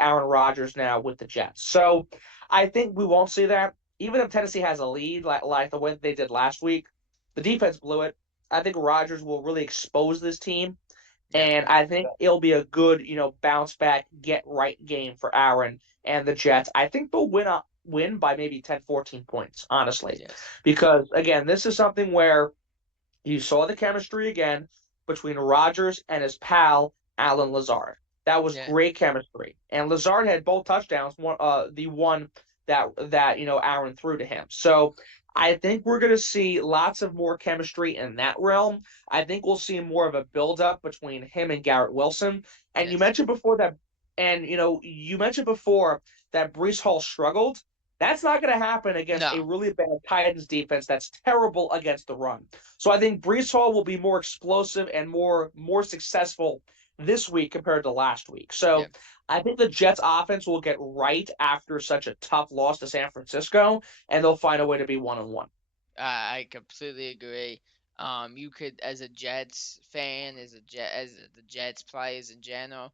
Aaron Rodgers now with the Jets. So I think we won't see that. Even if Tennessee has a lead, like the way they did last week, the defense blew it. I think Rodgers will really expose this team, Yep. and I think it'll be a good, bounce back, get right game for Aaron and the Jets. I think they'll win by maybe 10, 14 points, honestly, Yes. because again, this is something where you saw the chemistry again between Rodgers and his pal Alan Lazard. That was Yeah. great chemistry, and Lazard had both touchdowns. The one that Aaron threw to him. So I think we're going to see lots of more chemistry in that realm. I think we'll see more of a build-up between him and Garrett Wilson. And you Yes. mentioned before that, and you mentioned before that Brees Hall struggled. That's not going to happen against No. a really bad Titans defense that's terrible against the run. So I think Brees Hall will be more explosive and more successful this week compared to last week. So Yep. I think the Jets offense will get right after such a tough loss to San Francisco, and they'll find a way to be 1-1. I completely agree. You could, as a Jets fan, as the Jets players in general,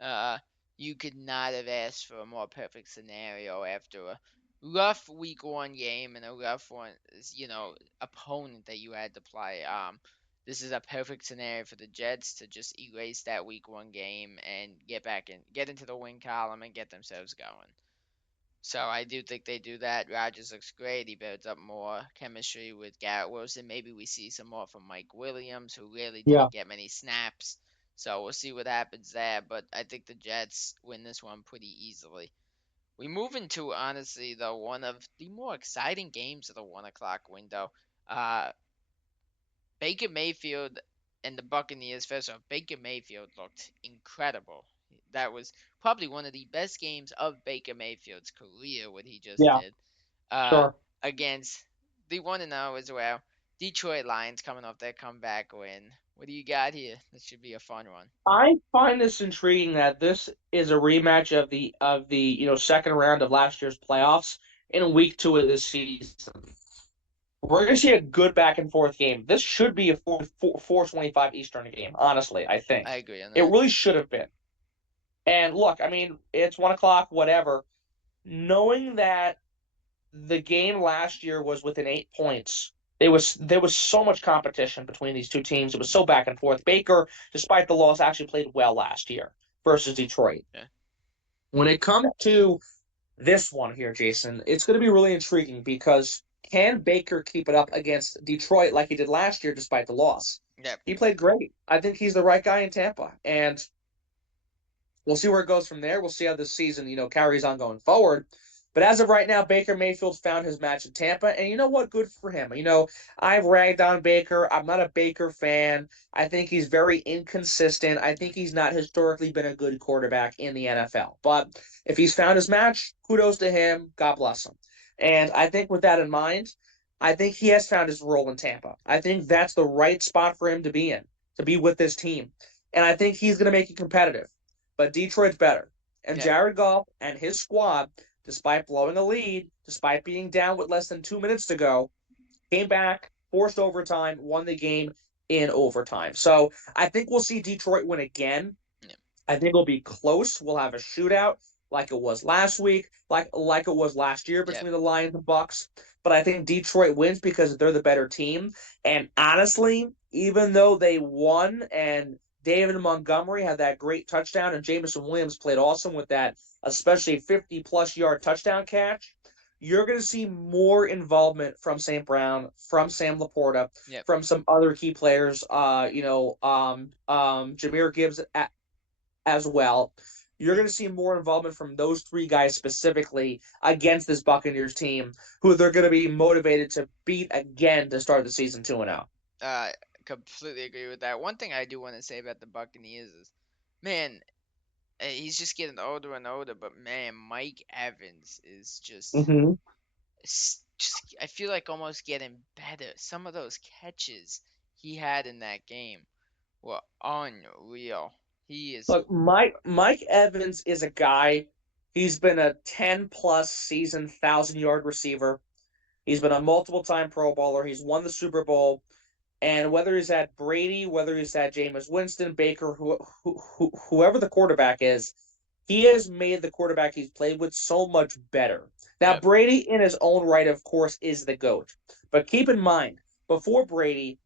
uh, you could not have asked for a more perfect scenario after a rough week 1 game and a rough one, opponent that you had to play. This is a perfect scenario for the Jets to just erase that week 1 game and get into the win column and get themselves going. So I do think they do that. Rodgers looks great. He builds up more chemistry with Garrett Wilson. Maybe we see some more from Mike Williams, who really Yeah. didn't get many snaps. So we'll see what happens there. But I think the Jets win this one pretty easily. We move into, honestly, though, one of the more exciting games of the 1 o'clock window. Uh, Baker Mayfield and the Buccaneers. First off, Baker Mayfield looked incredible. That was probably one of the best games of Baker Mayfield's career, what he just Yeah, did. Uh, sure. Against the 1-0 as well. Detroit Lions coming off their comeback win. What do you got here? This should be a fun one. I find this intriguing that this is a rematch of the second round of last year's playoffs in week 2 of this season. We're going to see a good back and forth game. This should be a 4:25 Eastern game, honestly, I I think. agree on It that. really should have been. And look, I mean, it's 1 o'clock, whatever. Knowing that the game last year was within 8 points, there was so much competition between these two teams. It was so back and forth. Baker, despite the loss, actually played well last year versus Detroit. Yeah. When it comes to this one here, Jason, it's going to be really intriguing because can Baker keep it up against Detroit like he did last year despite the loss? Yep. He played great. I think he's the right guy in Tampa. And we'll see where it goes from there. We'll see how this season, carries on going forward. But as of right now, Baker Mayfield's found his match in Tampa, and you know what? Good for him. I've ragged on Baker. I'm not a Baker fan. I think he's very inconsistent. I think he's not historically been a good quarterback in the NFL. But if he's found his match, kudos to him. God bless him. And I think with that in mind, I think he has found his role in Tampa. I think that's the right spot for him to be in, to be with this team. And I think he's going to make it competitive. But Detroit's better. And Yep. Jared Goff and his squad, despite blowing a lead, despite being down with less than 2 minutes to go, came back, forced overtime, won the game in overtime. So I think we'll see Detroit win again. Yep. I think it'll be close. We'll have a shootout like it was last week, like it was last year Yep. between the Lions and Bucks. But I think Detroit wins because they're the better team. And honestly, even though they won and David Montgomery had that great touchdown and Jameson Williams played awesome with that, especially 50-plus yard touchdown catch, you're going to see more involvement from St. Brown, from Sam Laporta, Yep. from some other key players, Jahmyr Gibbs as well. You're going to see more involvement from those three guys specifically against this Buccaneers team, who they're going to be motivated to beat again to start the season 2-0. Uh, Completely agree with that. One thing I do want to say about the Buccaneers is, man, he's just getting older and older, but man, Mike Evans is Mm-hmm. just I feel like almost getting better. Some of those catches he had in that game were unreal. He is Look, Mike Evans is a guy. He's been a 10-plus season 1,000-yard receiver. He's been a multiple-time Pro Bowler. He's won the Super Bowl. And whether he's at Brady, whether he's at Jameis Winston, Baker, whoever the quarterback is, he has made the quarterback he's played with so much better. Now, yep. Brady, in his own right, of course, is the GOAT. But keep in mind, before Brady,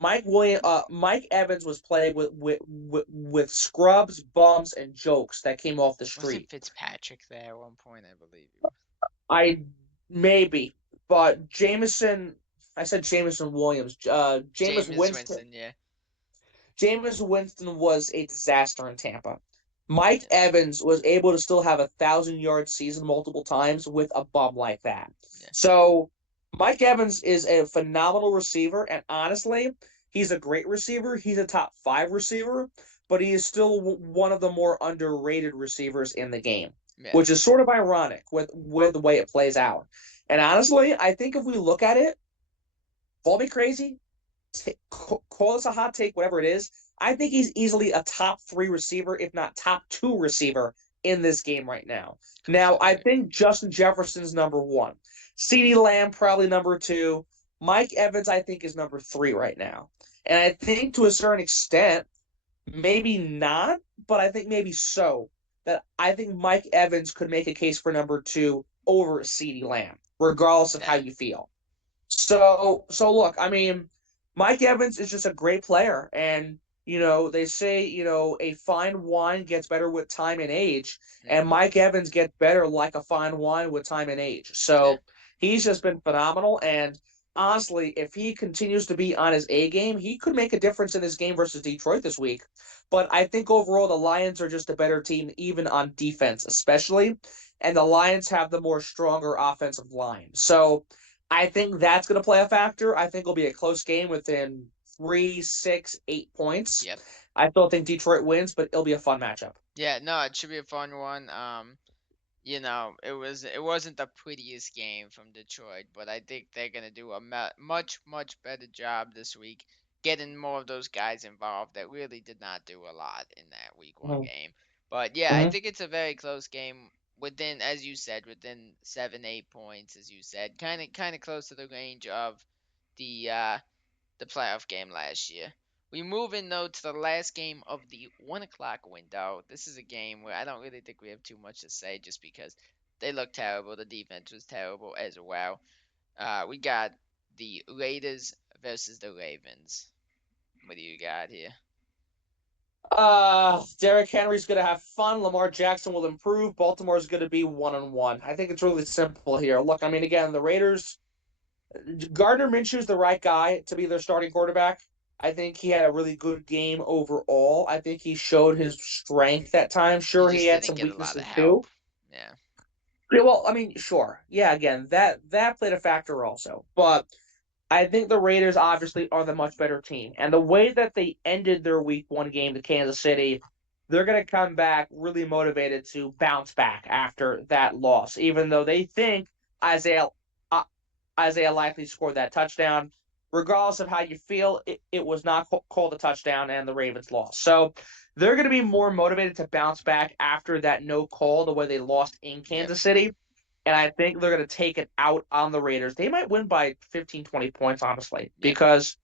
Mike Evans was playing with scrubs, bums, and jokes that came off the Wasn't street. Fitzpatrick there at one point? I believe he was. I maybe, but I said Jameson Williams. Jameis Winston, yeah. Jameis Winston was a disaster in Tampa. Mike Yeah. Evans was able to still have 1,000 yard season multiple times with a bum like that. Yeah. So Mike Evans is a phenomenal receiver, and honestly, he's a great receiver. He's a top 5 receiver, but he is still one of the more underrated receivers in the game, Yeah. which is sort of ironic with the way it plays out. And honestly, I think if we look at it, call me crazy, call this a hot take, whatever it is. I think he's easily a top 3 receiver, if not top 2 receiver in this game right now. Now, Completely I agree. think Justin Jefferson's number 1. CeeDee Lamb probably number 2. Mike Evans, I think, is number 3 right now. And I think to a certain extent, maybe not, but I think maybe so. That I think Mike Evans could make a case for number 2 over CeeDee Lamb, regardless of how Yeah. you feel. So look, I mean, Mike Evans is just a great player, and they say a fine wine gets better with time and age, Hmm. and Mike Evans gets better like a fine wine with time and age. Yeah. So he's just been phenomenal, and honestly, if he continues to be on his A game, he could make a difference in this game versus Detroit this week. But I think overall the Lions are just a better team, even on defense, especially, and the Lions have the more stronger offensive line. So. I think that's going to play a factor. I think it'll be a close game within 3, 6, 8 points. Yep. I still think Detroit wins, but it'll be a fun matchup. Yeah. No, it should be a fun one. It wasn't the prettiest game from Detroit, but I think they're gonna do a much better job this week, getting more of those guys involved that really did not do a lot in that week 1 Mm-hmm. game. But yeah, I Mm-hmm. think it's a very close game within, as you said, within 7, 8 points, as you said, kind of close to the range of the playoff game last year. We move in though to the last game of the 1 o'clock window. This is a game where I don't really think we have too much to say, just because they look terrible. The defense was terrible as well. We got the Raiders versus the Ravens. What do you got here? Derrick Henry's going to have fun. Lamar Jackson will improve. Baltimore's going to be 1-1. I think it's really simple here. Look, I mean, again, the Raiders, Gardner Minshew's the right guy to be their starting quarterback. I think he had a really good game overall. I think he showed his strength at times. He Sure, he just had didn't some get a lot of weaknesses too. help. Yeah. Yeah, well, I mean, sure. Yeah, again, that played a factor also. But I think the Raiders obviously are the much better team. And the way that they ended their week 1 game to Kansas City, they're going to come back really motivated to bounce back after that loss, even though they think Isaiah uh, Isaiah likely scored that touchdown. Regardless of how you feel, it was not called a touchdown and the Ravens lost. So they're going to be more motivated to bounce back after that no call, the way they lost in Yep. Kansas City. And I think they're going to take it out on the Raiders. They might win by 15, 20 points, honestly, Yep. because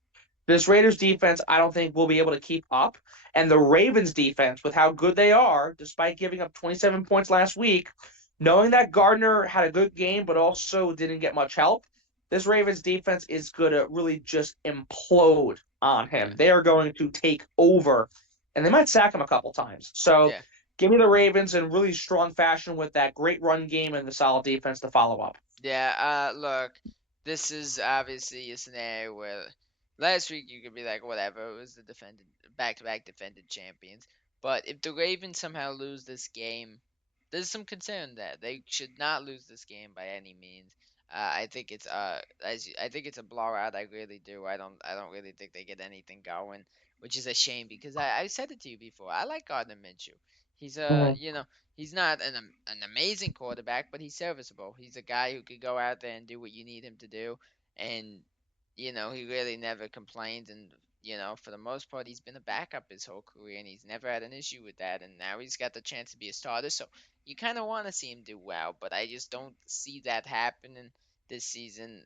this Raiders defense, I don't think will be able to keep up. And the Ravens defense, with how good they are, despite giving up 27 points last week, knowing that Gardner had a good game but also didn't get much help, this Ravens defense is going to really just implode on him. Yeah. They are going to take over, and they might sack him a couple times. So Yeah. give me the Ravens in really strong fashion with that great run game and the solid defense to follow up. Yeah, look, this is obviously a scenario where last week you could be like, whatever, it was the defended back-to-back defended champions. But if the Ravens somehow lose this game, there's some concern there. They should not lose this game by any means. I think it's I think it's a blowout. I really do. I don't really think they get anything going, which is a shame because I said it to you before. I like Gardner Minshew. He's Mm-hmm. he's not an amazing quarterback, but he's serviceable. He's a guy who could go out there and do what you need him to do, and he really never complains. And for the most part, he's been a backup his whole career, and he's never had an issue with that. And now he's got the chance to be a starter, so you kind of want to see him do well, but I just don't see that happening this season,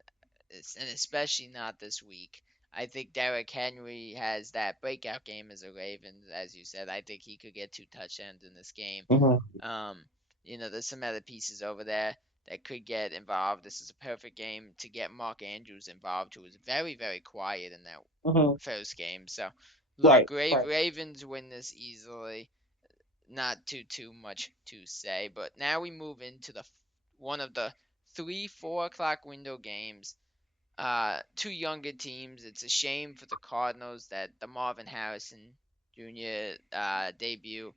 and especially not this week. I think Derrick Henry has that breakout game as a Raven, as you said. I think he could get 2 touchdowns in this game. Mm-hmm. Um, there's some other pieces over there that could get involved. This is a perfect game to get Mark Andrews involved, who was very, very quiet in that Hmm. first game. So, look, Right, right. Ravens win this easily. Not too much to say. But now we move into the one of the 3-4 o'clock window games. Two younger teams. It's a shame for the Cardinals that the Marvin Harrison Jr. Debut,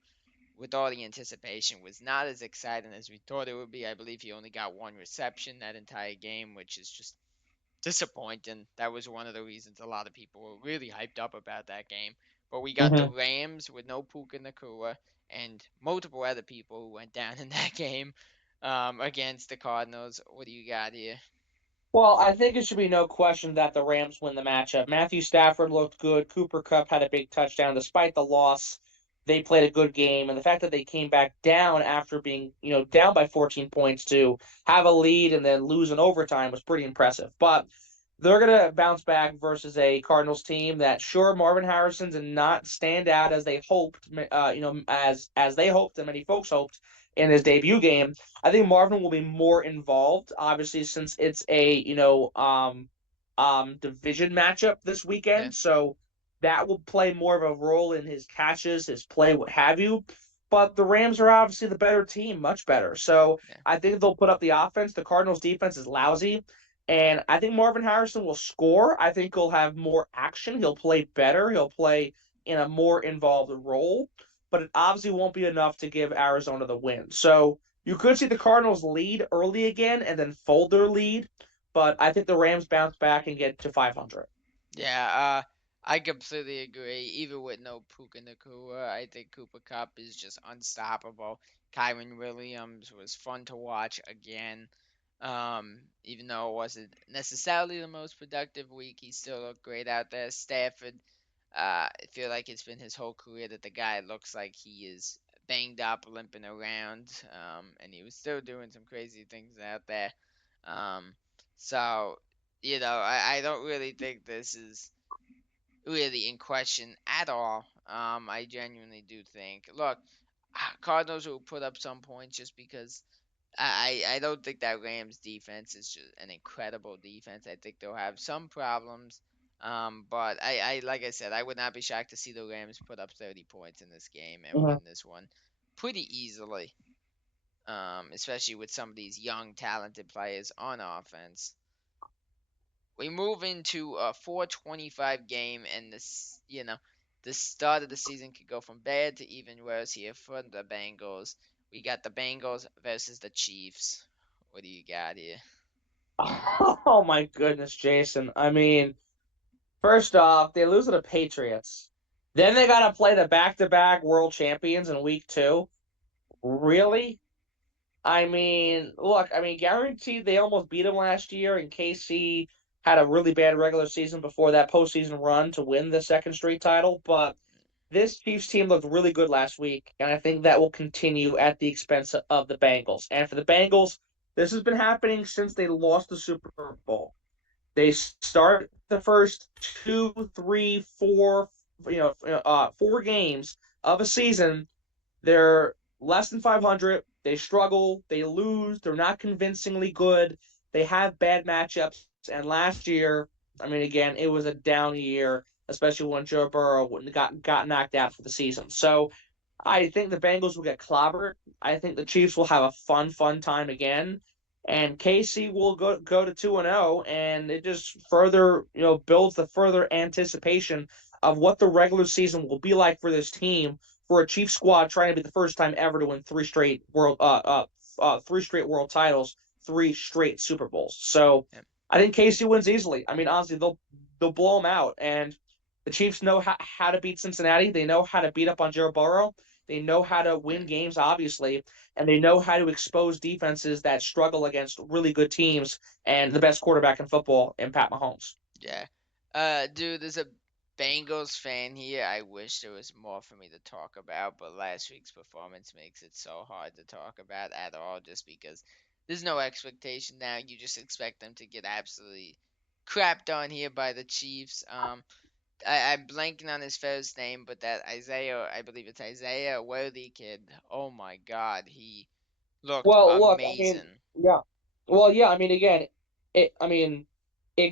with all the anticipation, was not as exciting as we thought it would be. I believe he only got one reception that entire game, which is just disappointing. That was one of the reasons a lot of people were really hyped up about that game. But we got the Hmm. Rams with no Puka Nakua and multiple other people who went down in that game against the Cardinals. What do you got here? Well, I think it should be no question that the Rams win the matchup. Matthew Stafford looked good. Cooper Kupp had a big touchdown despite the loss. They played a good game, and the fact that they came back down after being, down by 14 points to have a lead and then lose in overtime was pretty impressive. But they're gonna bounce back versus a Cardinals team that, sure, Marvin Harrison did not stand out as they hoped, as they hoped and many folks hoped in his debut game. I think Marvin will be more involved, obviously, since it's a division matchup this Yeah, weekend. So that will play more of a role in his catches, his play, what have you. But the Rams are obviously the better team, much better. So yeah, I think they'll put up the offense. The Cardinals' defense is lousy. And I think Marvin Harrison will score. I think he'll have more action. He'll play better. He'll play in a more involved role. But it obviously won't be enough to give Arizona the win. So you could see the Cardinals lead early again and then fold their lead, but I think the Rams bounce back and get to 500. yeah. I completely agree. Even with no Puka Nakua, I think Cooper Cup is just unstoppable. Kyron Williams was fun to watch again. Even though it wasn't necessarily the most productive week, he still looked great out there. Stafford, I feel like it's been his whole career that the guy looks like he is banged up, limping around, and he was still doing some crazy things out there. Um, so, I don't really think this is really in question at all. I genuinely do think. Look, Cardinals will put up some points just because I don't think that Rams defense is just an incredible defense. I think they'll have some problems. But like I said, I would not be shocked to see the Rams put up 30 points in this game and Mhm. win this one pretty easily. Especially with some of these young, talented players on offense. We move into a 425 game, and the start of the season could go from bad to even worse here for the Bengals. We got the Bengals versus the Chiefs. What do you got here? Oh my goodness, Jason. I mean, first off, they lose to the Patriots. Then they got to play the back-to-back world champions in week 2. Really? I mean, look, I mean, guaranteed they almost beat them last year, and KC had a really bad regular season before that postseason run to win the second straight title. But this Chiefs team looked really good last week, and I think that will continue at the expense of the Bengals. And for the Bengals, this has been happening since they lost the Super Bowl. They start the first two, three, four, 4 games of a season. They're less than 500. They struggle. They lose. They're not convincingly good. They have bad matchups. And last year, I mean, again, it was a down year, especially when Joe Burrow got knocked out for the season. So I think the Bengals will get clobbered. I think the Chiefs will have a fun time again, and KC will go to 2-0, and it just further builds the further anticipation of what the regular season will be like for this team, for a Chiefs squad trying to be the first time ever to win three straight world titles, 3 straight Super Bowls. So Yeah, I think KC wins easily. I mean, honestly, they'll blow them out, and the Chiefs know how to beat Cincinnati. They know how to beat up on Joe Burrow. They know how to yeah, win games, obviously, and they know how to expose defenses that struggle against really good teams and the best quarterback in football in Pat Mahomes. yeah. Dude, there's a Bengals fan here. I wish there was more for me to talk about, but last week's performance makes it so hard to talk about at all just because there's no expectation now. You just expect them to get absolutely crapped on here by the Chiefs. I'm blanking on his first name, but that Isaiah, I believe it's Isaiah Worthy kid. Oh my God, he looked Well, look, I mean, amazing. yeah. Well, yeah, I mean, again, I mean,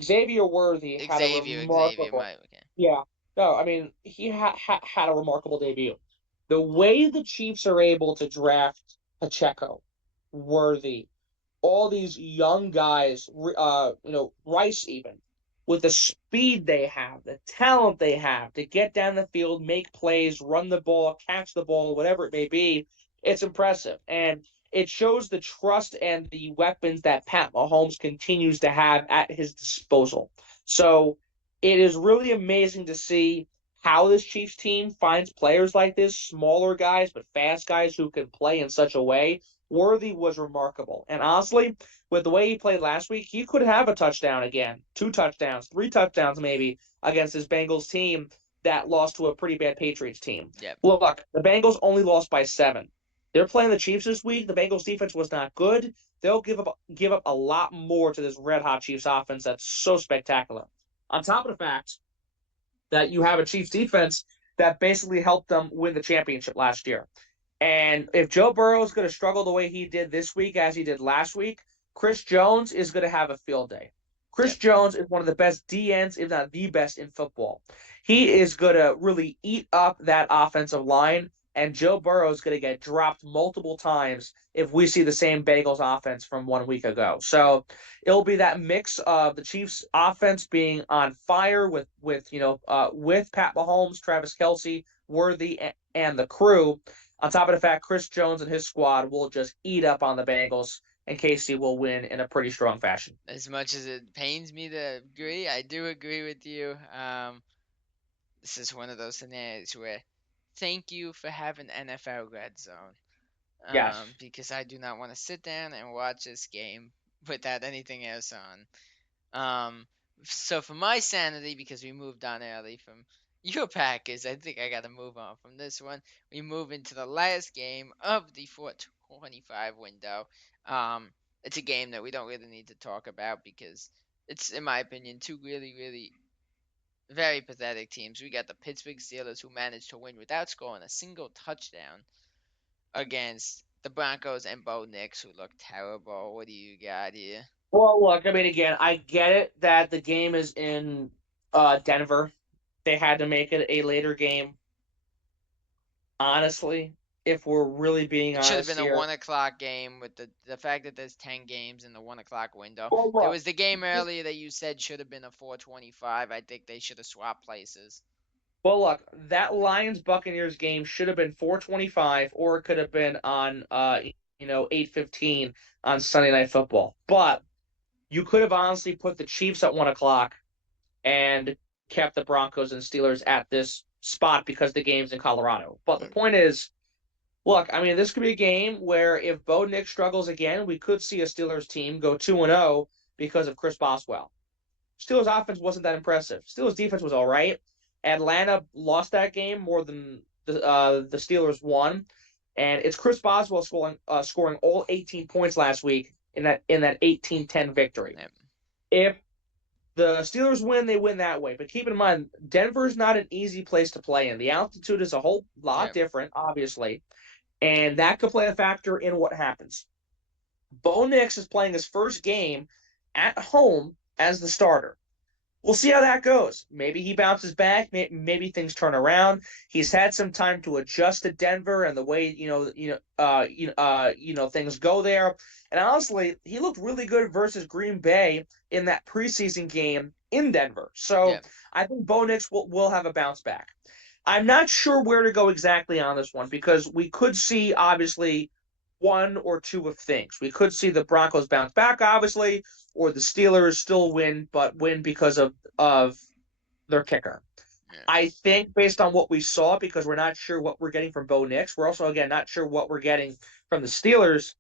Xavier Worthy had a Xavier, remarkable, my okay. yeah, no, I mean, he had a remarkable debut. The way the Chiefs are able to draft Pacheco, Worthy, all these young guys, Rice even, with the speed they have, the talent they have to get down the field, make plays, run the ball, catch the ball, whatever it may be, it's impressive. And it shows the trust and the weapons that Pat Mahomes continues to have at his disposal. So it is really amazing to see how this Chiefs team finds players like this, smaller guys, but fast guys who can play in such a way. Worthy was remarkable. And honestly, with the way he played last week, he could have a touchdown again, 2 touchdowns, 3 touchdowns maybe against this Bengals team that lost to a pretty bad Patriots team. Yep. Look, the Bengals only lost by 7. They're playing the Chiefs this week. The Bengals defense was not good. They'll give up a lot more to this red hot Chiefs offense that's so spectacular. On top of the fact that you have a Chiefs defense that basically helped them win the championship last year. And if Joe Burrow is going to struggle the way he did this week as he did last week, Chris Jones is going to have a field day. Chris Yep. Jones is one of the best DNs, if not the best in football. He is going to really eat up that offensive line, and Joe Burrow is going to get dropped multiple times if we see the same Bengals offense from 1 week ago. So it'll be that mix of the Chiefs' offense being on fire with Pat Mahomes, Travis Kelce, Worthy, and the crew, on top of the fact, Chris Jones and his squad will just eat up on the Bengals, and KC will win in a pretty strong fashion. As much as it pains me to agree, I do agree with you. This is one of those scenarios where thank you for having NFL Red Zone. Yes. Because I do not want to sit down and watch this game without anything else on. So for my sanity, because we moved on early from your Packers, I think I got to move on from this one. We move into the last game of the 425 window. It's a game that we don't really need to talk about because it's, in my opinion, two really, really very pathetic teams. We got the Pittsburgh Steelers who managed to win without scoring a single touchdown against the Broncos and Bo Nix who look terrible. What do you got here? Well, look, I mean, again, I get it that the game is in Denver. They had to make it a later game. Honestly, if we're really being It should have honest been a here. 1 o'clock game with the fact that there's 10 games in the 1 o'clock window. Well, There look, was the game earlier that you said should have been a 425. I think they should have swapped places. that Lions Buccaneers game should have been 4:25, or it could have been on 8:15 on Sunday Night Football. But you could have honestly put the Chiefs at 1 o'clock and kept the Broncos and Steelers at this spot because the game's in Colorado. But the point is, look, I mean, this could be a game where if Bo Nix struggles again, we could see a Steelers team go 2-0 because of Chris Boswell. Steelers offense wasn't that impressive. Steelers defense was all right. Atlanta lost that game more than the Steelers won, and it's Chris Boswell scoring all 18 points last week in that 18-10 victory. Yep. If the Steelers win, they win that way. But keep in mind, Denver's not an easy place to play in. The altitude is a whole lot Yep. different, obviously, and that could play a factor in what happens. Bo Nix is playing his first game at home as the starter. We'll see how that goes. Maybe he bounces back. Maybe things turn around. He's had some time to adjust to Denver and the way things go there. And honestly, he looked really good versus Green Bay in that preseason game in Denver. So Yep. I think Bo Nix will have a bounce back. I'm not sure where to go exactly on this one because we could see obviously one or two of things. We could see the Broncos bounce back, obviously, or the Steelers still win, but win because of their kicker. Yeah. I think based on what we saw, because we're not sure what we're getting from Bo Nix, we're also again not sure what we're getting from the Steelers.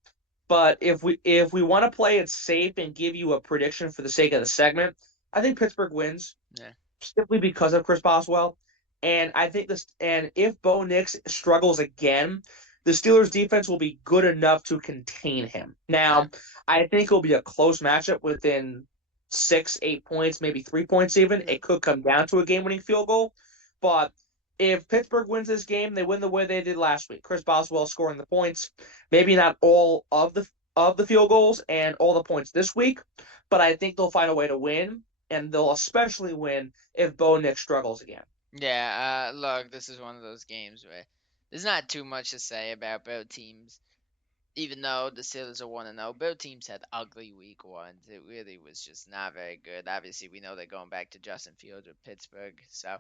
But if we want to play it safe and give you a prediction for the sake of the segment, I think Pittsburgh wins Yeah. simply because of Chris Boswell. And if Bo Nix struggles again, the Steelers defense will be good enough to contain him. Yeah. Now, I think it'll be a close matchup within 6, 8 points, maybe 3 points even. It could come down to a game-winning field goal. But if Pittsburgh wins this game, they win the way they did last week. Chris Boswell scoring the points. Maybe not all of of the field goals and all the points this week, but I think they'll find a way to win, and they'll especially win if Bo Nix struggles again. Yeah, look, this is one of those games where there's not too much to say about both teams. Even though the Steelers are 1-0, both teams had ugly week ones. It really was just not very good. Obviously, we know they're going back to Justin Fields with Pittsburgh, so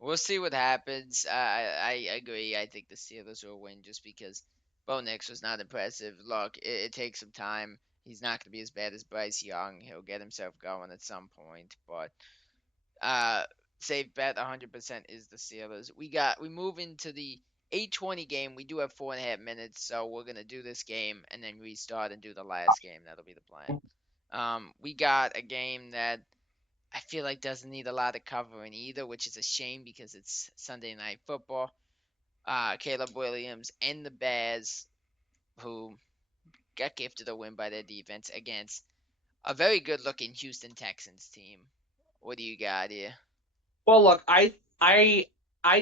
we'll see what happens. I agree. I think the Steelers will win just because Bo Nix was not impressive. Look, it takes some time. He's not going to be as bad as Bryce Young. He'll get himself going at some point, but uh, safe bet 100% is the Steelers. We move into the 8:20 game. We do have 4.5 minutes, so we're gonna do this game and then restart and do the last game. That'll be the plan. We got a game that I feel like doesn't need a lot of covering either, which is a shame because it's Sunday Night Football. Caleb Williams and the Bears, who got gifted a win by their defense against a very good-looking Houston Texans team. What do you got here? Well, look, I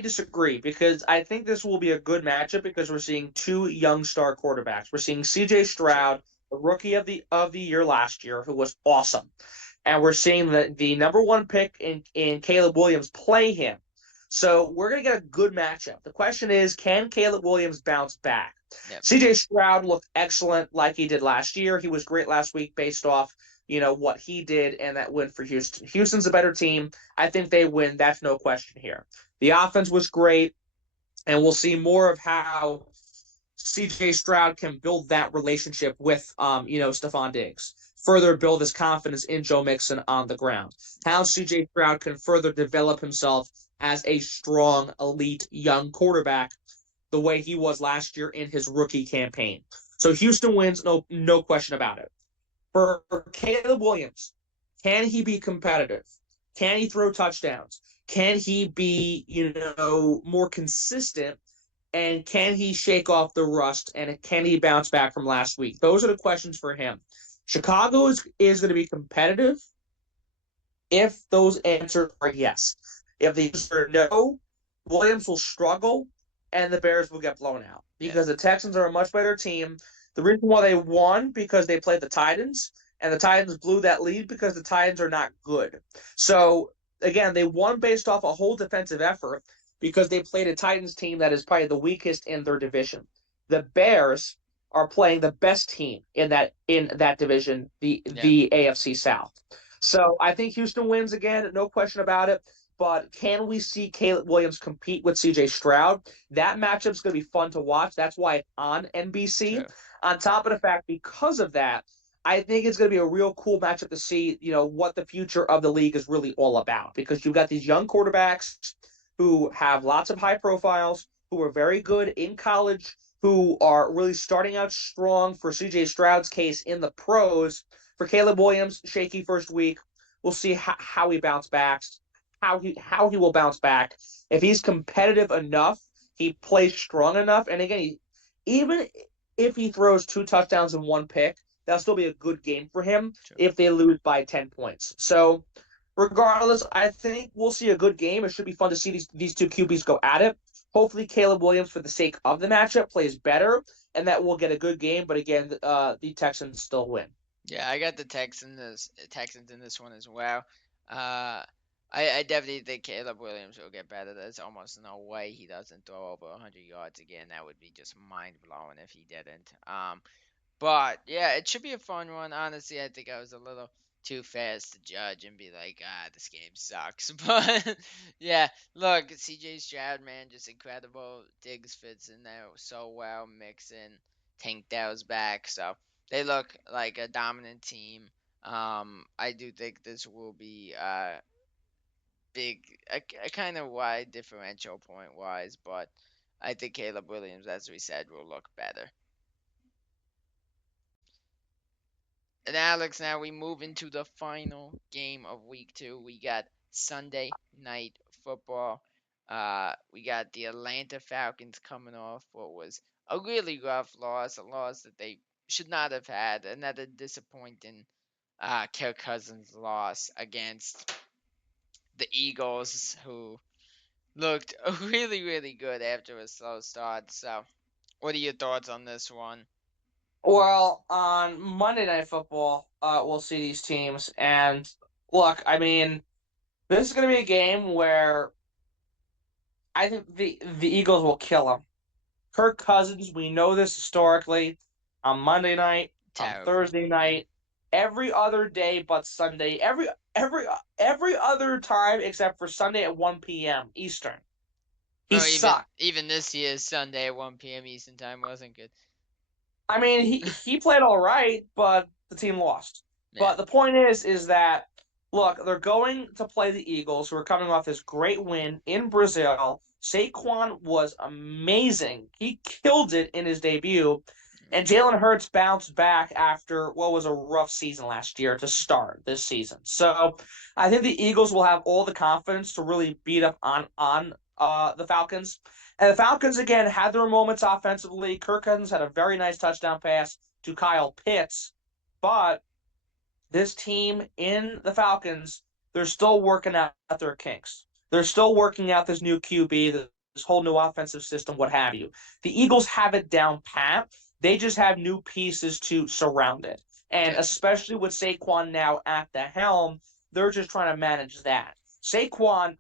disagree because I think this will be a good matchup because we're seeing two young star quarterbacks. We're seeing C.J. True. Stroud, the rookie of the year last year, who was awesome, and we're seeing the number one pick in Caleb Williams play him. So we're gonna get a good matchup. The question is, can Caleb Williams bounce back? Yep. C.J. Stroud looked excellent like he did last year. He was great last week based off what he did and that win for Houston. Houston's a better team. I think they win. That's no question here. The offense was great, and we'll see more of how CJ Stroud can build that relationship with, Stephon Diggs. Further build his confidence in Joe Mixon on the ground. How CJ Stroud can further develop himself as a strong, elite, young quarterback the way he was last year in his rookie campaign. So Houston wins, no question about it. For Caleb Williams, can he be competitive? Can he throw touchdowns? Can he be, more consistent? And can he shake off the rust? And can he bounce back from last week? Those are the questions for him. Chicago is going to be competitive if those answers are yes. If the answer are no, Williams will struggle and the Bears will get blown out Yeah. because the Texans are a much better team. The reason why they won because they played the Titans, and the Titans blew that lead because the Titans are not good. So again, they won based off a whole defensive effort because they played a Titans team that is probably the weakest in their division. The Bears are playing the best team in that division, the Yeah. the AFC South. So I think Houston wins again, no question about it. But can we see Caleb Williams compete with CJ Stroud? That matchup's going to be fun to watch. That's why it's on NBC. True. On top of the fact, because of that, I think it's going to be a real cool matchup to see, what the future of the league is really all about. Because you've got these young quarterbacks who have lots of high profiles, who are very good in college, who are really starting out strong for CJ Stroud's case in the pros. For Caleb Williams, shaky first week. We'll see how he bounce back, how he will bounce back. If he's competitive enough, he plays strong enough, and again, even if he throws two touchdowns and one pick, that'll still be a good game for him True. if they lose by 10 points. So regardless, I think we'll see a good game. It should be fun to see these two QBs go at it. Hopefully, Caleb Williams, for the sake of the matchup, plays better, and that we'll get a good game. But again, the Texans still win. Yeah, I got the Texans in this one as well. Uh, I definitely think Caleb Williams will get better. There's almost no way he doesn't throw over 100 yards again. That would be just mind blowing if he didn't. But yeah, it should be a fun one. Honestly, I think I was a little too fast to judge and be like, this game sucks. But yeah, look, CJ Stroud, man, just incredible. Diggs fits in there so well. Mixon, Tank Dell's back, so they look like a dominant team. I do think this will be big, a kind of wide differential point wise, but I think Caleb Williams, as we said, will look better. And Alex, now we move into the final game of week 2. We got Sunday night football. We got the Atlanta Falcons coming off what was a really rough loss, a loss that they should not have had. Another disappointing Kirk Cousins loss against the Eagles, who looked really, really good after a slow start. So, what are your thoughts on this one? Well, on Monday Night Football, we'll see these teams. And look, I mean, this is going to be a game where I think the Eagles will kill them. Kirk Cousins, we know this historically, on Monday night, on Terrible. Thursday night, every other day but Sunday, every other time except for Sunday at 1 p.m. Eastern. He Oh, even sucked. even this year's Sunday at 1 p.m. Eastern time wasn't good. I mean, he played all right, but the team lost. Yeah. But the point is that look, they're going to play the Eagles, who are coming off this great win in Brazil. Saquon was amazing. He killed it in his debut. Mm. And Jalen Hurts bounced back after what was a rough season last year to start this season. So I think the Eagles will have all the confidence to really beat up on the Falcons. And the Falcons, again, had their moments offensively. Kirk Cousins had a very nice touchdown pass to Kyle Pitts. But this team in the Falcons, they're still working out their kinks. They're still working out this new QB, this whole new offensive system, what have you. The Eagles have it down pat. They just have new pieces to surround it. And Yep. especially with Saquon now at the helm, they're just trying to manage that. Saquon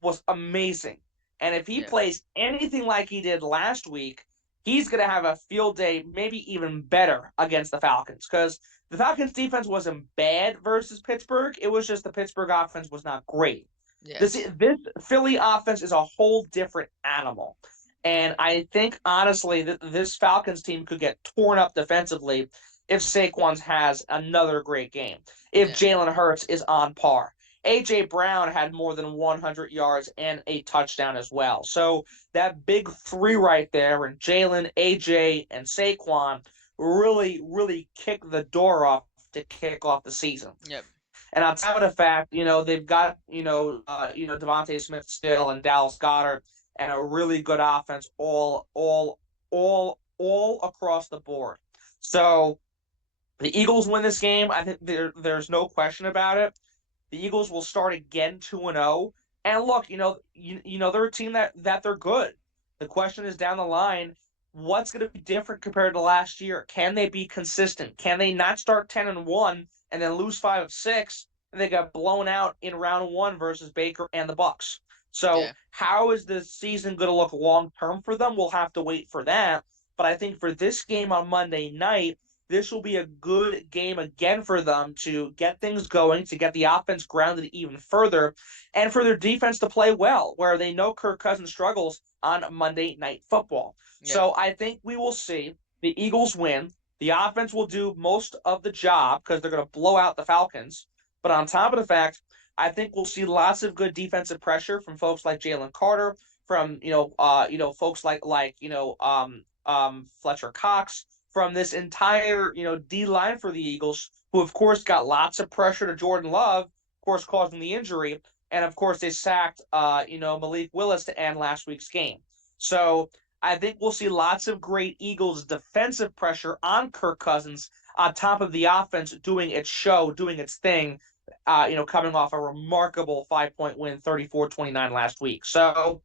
was amazing. And if he Yeah. plays anything like he did last week, he's going to have a field day, maybe even better against the Falcons. Because the Falcons' defense wasn't bad versus Pittsburgh. It was just the Pittsburgh offense was not great. This Yes. this Philly offense is a whole different animal. And I think, honestly, that this Falcons team could get torn up defensively if Saquon has another great game, if Yeah. Jalen Hurts is on par. A.J. Brown had more than 100 yards and a touchdown as well. So that big three right there, and Jalen, A.J., and Saquon really kicked the door off to kick off the season. Yep. And on top of the fact, they've got Devontae Smith still and Dallas Goedert and a really good offense all across the board. So the Eagles win this game. I think there's no question about it. The Eagles will start again 2-0. And look, they're a team that they're good. The question is down the line, what's going to be different compared to last year? Can they be consistent? Can they not start 10-1 and then lose 5 of 6 and they got blown out in round 1 versus Baker and the Bucks? So, Yeah. how is this season going to look long term for them? We'll have to wait for that. But I think for this game on Monday night, this will be a good game again for them to get things going, to get the offense grounded even further, and for their defense to play well, where they know Kirk Cousins struggles on Monday Night Football. Yep. So I think we will see the Eagles win. The offense will do most of the job because they're going to blow out the Falcons. But on top of the fact, I think we'll see lots of good defensive pressure from folks like Jalen Carter, from folks like Fletcher Cox, from this entire D line for the Eagles, who of course got lots of pressure to Jordan Love, of course causing the injury, and of course they sacked Malik Willis to end last week's game. So I think we'll see lots of great Eagles defensive pressure on Kirk Cousins on top of the offense doing its show, doing its thing. Coming off a remarkable 5-point win, 34-29 last week. So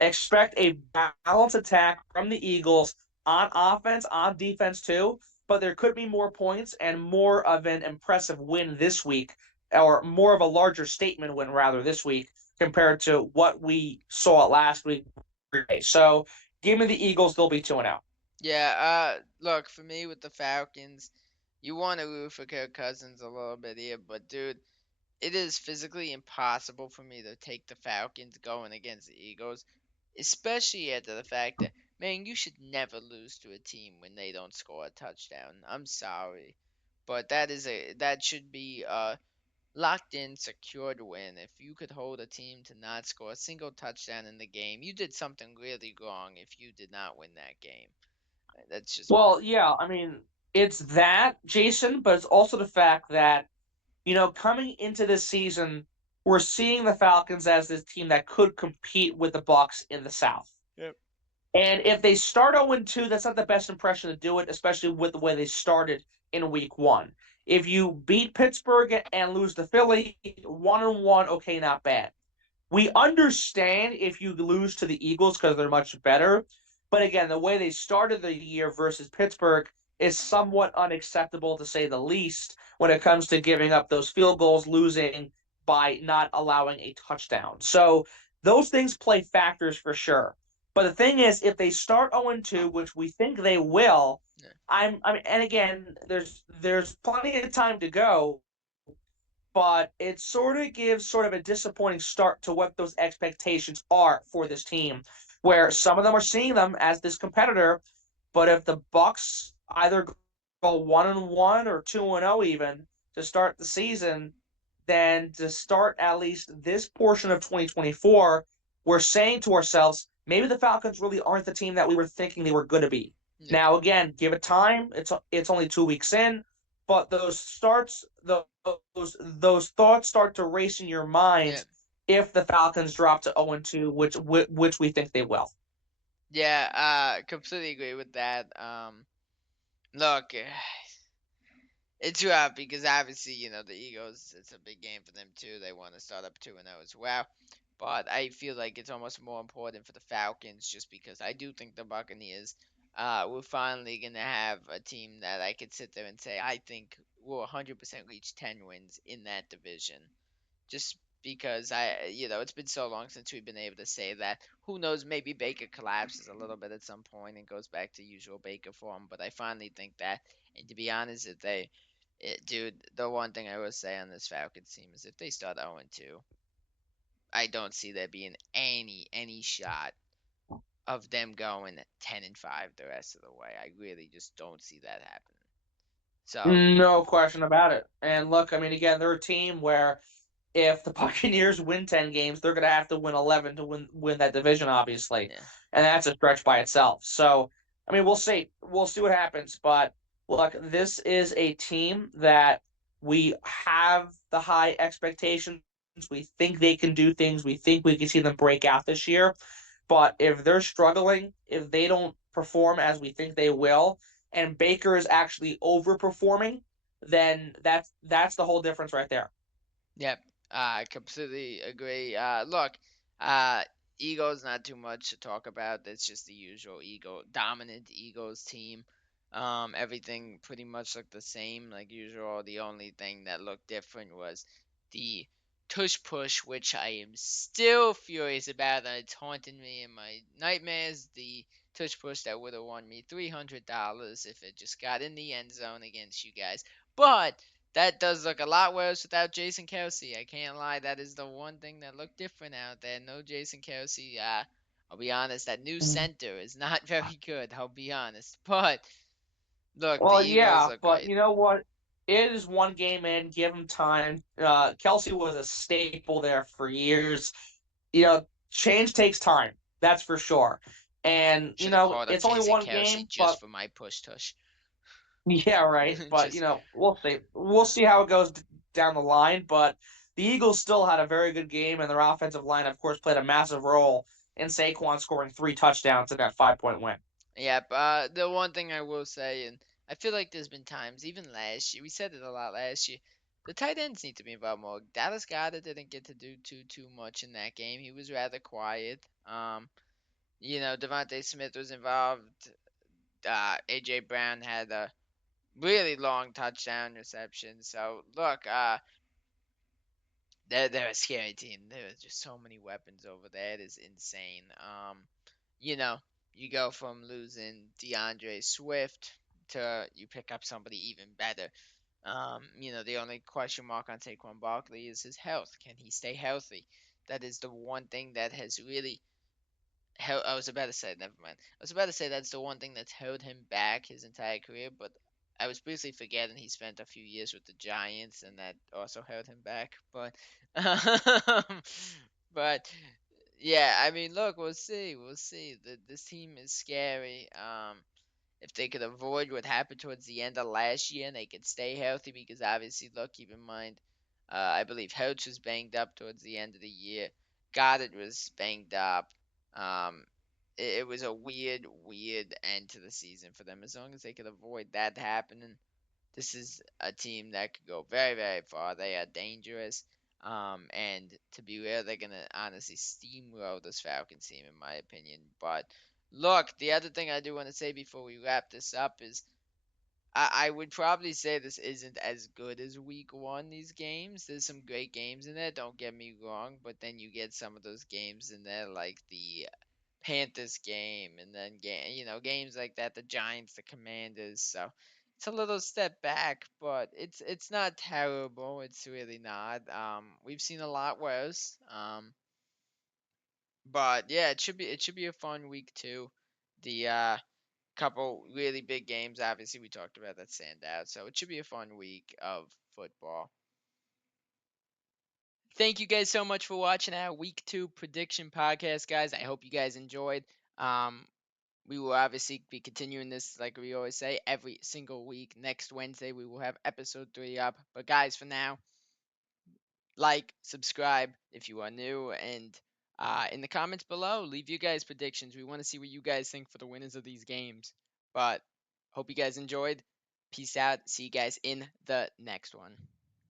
expect a balanced attack from the Eagles on offense, on defense too, but there could be more points and more of an impressive win this week, or more of a larger statement win rather this week compared to what we saw last week. So give me the Eagles, they'll be 2-0. Yeah. Look, for me with the Falcons, you want to root for Kirk Cousins a little bit here, but dude, it is physically impossible for me to take the Falcons going against the Eagles, especially after the fact that, man, you should never lose to a team when they don't score a touchdown. I'm sorry, but that should be a locked in, secured win. If you could hold a team to not score a single touchdown in the game, you did something really wrong if you did not win that game. That's just my Well, yeah, I mean, it's that, Jason, but it's also the fact that coming into this season, we're seeing the Falcons as this team that could compete with the Bucks in the South. Yep. And if they start 0-2, that's not the best impression to do it, especially with the way they started in week 1. If you beat Pittsburgh and lose to Philly, 1-1, okay, not bad. We understand if you lose to the Eagles because they're much better. But again, the way they started the year versus Pittsburgh, is somewhat unacceptable to say the least when it comes to giving up those field goals, losing by not allowing a touchdown. So those things play factors for sure. But the thing is, if they start 0-2, which we think they will, Yeah. I mean, and again, there's plenty of time to go, but it sort of gives sort of a disappointing start to what those expectations are for this team, where some of them are seeing them as this competitor, but if the Bucks either go 1-1 or 2-0 even to start the season, then to start at least this portion of 2024, we're saying to ourselves, maybe the Falcons really aren't the team that we were thinking they were going to be. Yeah. Now, again, give it time. It's only 2 weeks in, but those thoughts start to race in your Yeah. mind if the Falcons drop to 0-2, which we think they will. Yeah, completely agree with that. Look, it's rough because obviously, the Eagles, it's a big game for them too. They want to start up 2-0 as well. But I feel like it's almost more important for the Falcons just because I do think the Buccaneers, we're finally going to have a team that I could sit there and say, I think will 100% reach 10 wins in that division. Just because it's been so long since we've been able to say that. Who knows? Maybe Baker collapses a little bit at some point and goes back to usual Baker form. But I finally think that. And to be honest, dude, the one thing I will say on this Falcons team is if they start 0-2, I don't see there being any shot of them going 10-5 the rest of the way. I really just don't see that happening. So No question about it. And look, I mean, again, they're a team where if the Buccaneers win 10 games, they're going to have to win 11 to win that division, obviously. yeah, And that's a stretch by itself. So, I mean, we'll see. We'll see what happens. But look, this is a team that we have the high expectations. We think they can do things. We think we can see them break out this year. But if they're struggling, if they don't perform as we think they will, and Baker is actually overperforming, then that's the whole difference right there. yep, I completely agree. Look, uh, Eagles not too much to talk about. That's just the usual dominant Eagles team. Everything pretty much looked the same like usual. The only thing that looked different was the tush push, which I am still furious about. And it's haunting me in my nightmares. The tush push that would have won me $300 if it just got in the end zone against you guys. But that does look a lot worse without Jason Kelsey. I can't lie. That is the one thing that looked different out there. No Jason Kelsey. I'll be honest. That new center is not very good. I'll be honest. But look, the Well, Eagles yeah, look but great. you know what? It is one game in. Give him time. Kelsey was a staple there for years. Change takes time. That's for sure. And Should have called him it's only Jason one Kelsey game, just but for my push tush. yeah, right. But Just we'll see. We'll see how it goes down the line. But the Eagles still had a very good game, and their offensive line, of course, played a massive role in Saquon scoring 3 touchdowns in that 5-point win. yep. The one thing I will say, and I feel like there's been times, even last year, we said it a lot last year. The tight ends need to be involved more. Dallas Goedert didn't get to do too much in that game. He was rather quiet. Devontae Smith was involved. AJ Brown had a really long touchdown reception. So look, they're a scary team. There are just so many weapons over there. It is insane. You know, you go from losing DeAndre Swift to you pick up somebody even better. The only question mark on Saquon Barkley is his health. Can he stay healthy? That is the one thing that has really I was about to say, never mind. I was about to say that's the one thing that's held him back his entire career, but I was briefly forgetting he spent a few years with the Giants, and that also held him back. But yeah, I mean, look, we'll see, we'll see. This team is scary. If they could avoid what happened towards the end of last year and they could stay healthy, because obviously, look, keep in mind, I believe Hurts was banged up towards the end of the year. Goddard was banged up. Um, it was a weird end to the season for them. As long as they could avoid that happening, this is a team that could go very, very far. They are dangerous. And to be real, they're gonna honestly steamroll this Falcons team, in my opinion. But look, the other thing I do want to say before we wrap this up is I would probably say this isn't as good as week one, these games. There's some great games in there, don't get me wrong, but then you get some of those games in there like the Panthers game and then games like that, the Giants, the Commanders. So it's a little step back, but it's not terrible. It's really not. We've seen a lot worse. But yeah, it should be a fun week too. The couple really big games, obviously we talked about that stand out. So it should be a fun week of football. Thank you guys so much for watching our week two prediction podcast, guys. I hope you guys enjoyed. Um, we will obviously be continuing this, like we always say, every single week. Next Wednesday, we will have episode 3 up. But, guys, for now, like, subscribe if you are new, and in the comments below, leave you guys predictions. We want to see what you guys think for the winners of these games. But, hope you guys enjoyed. Peace out. See you guys in the next one.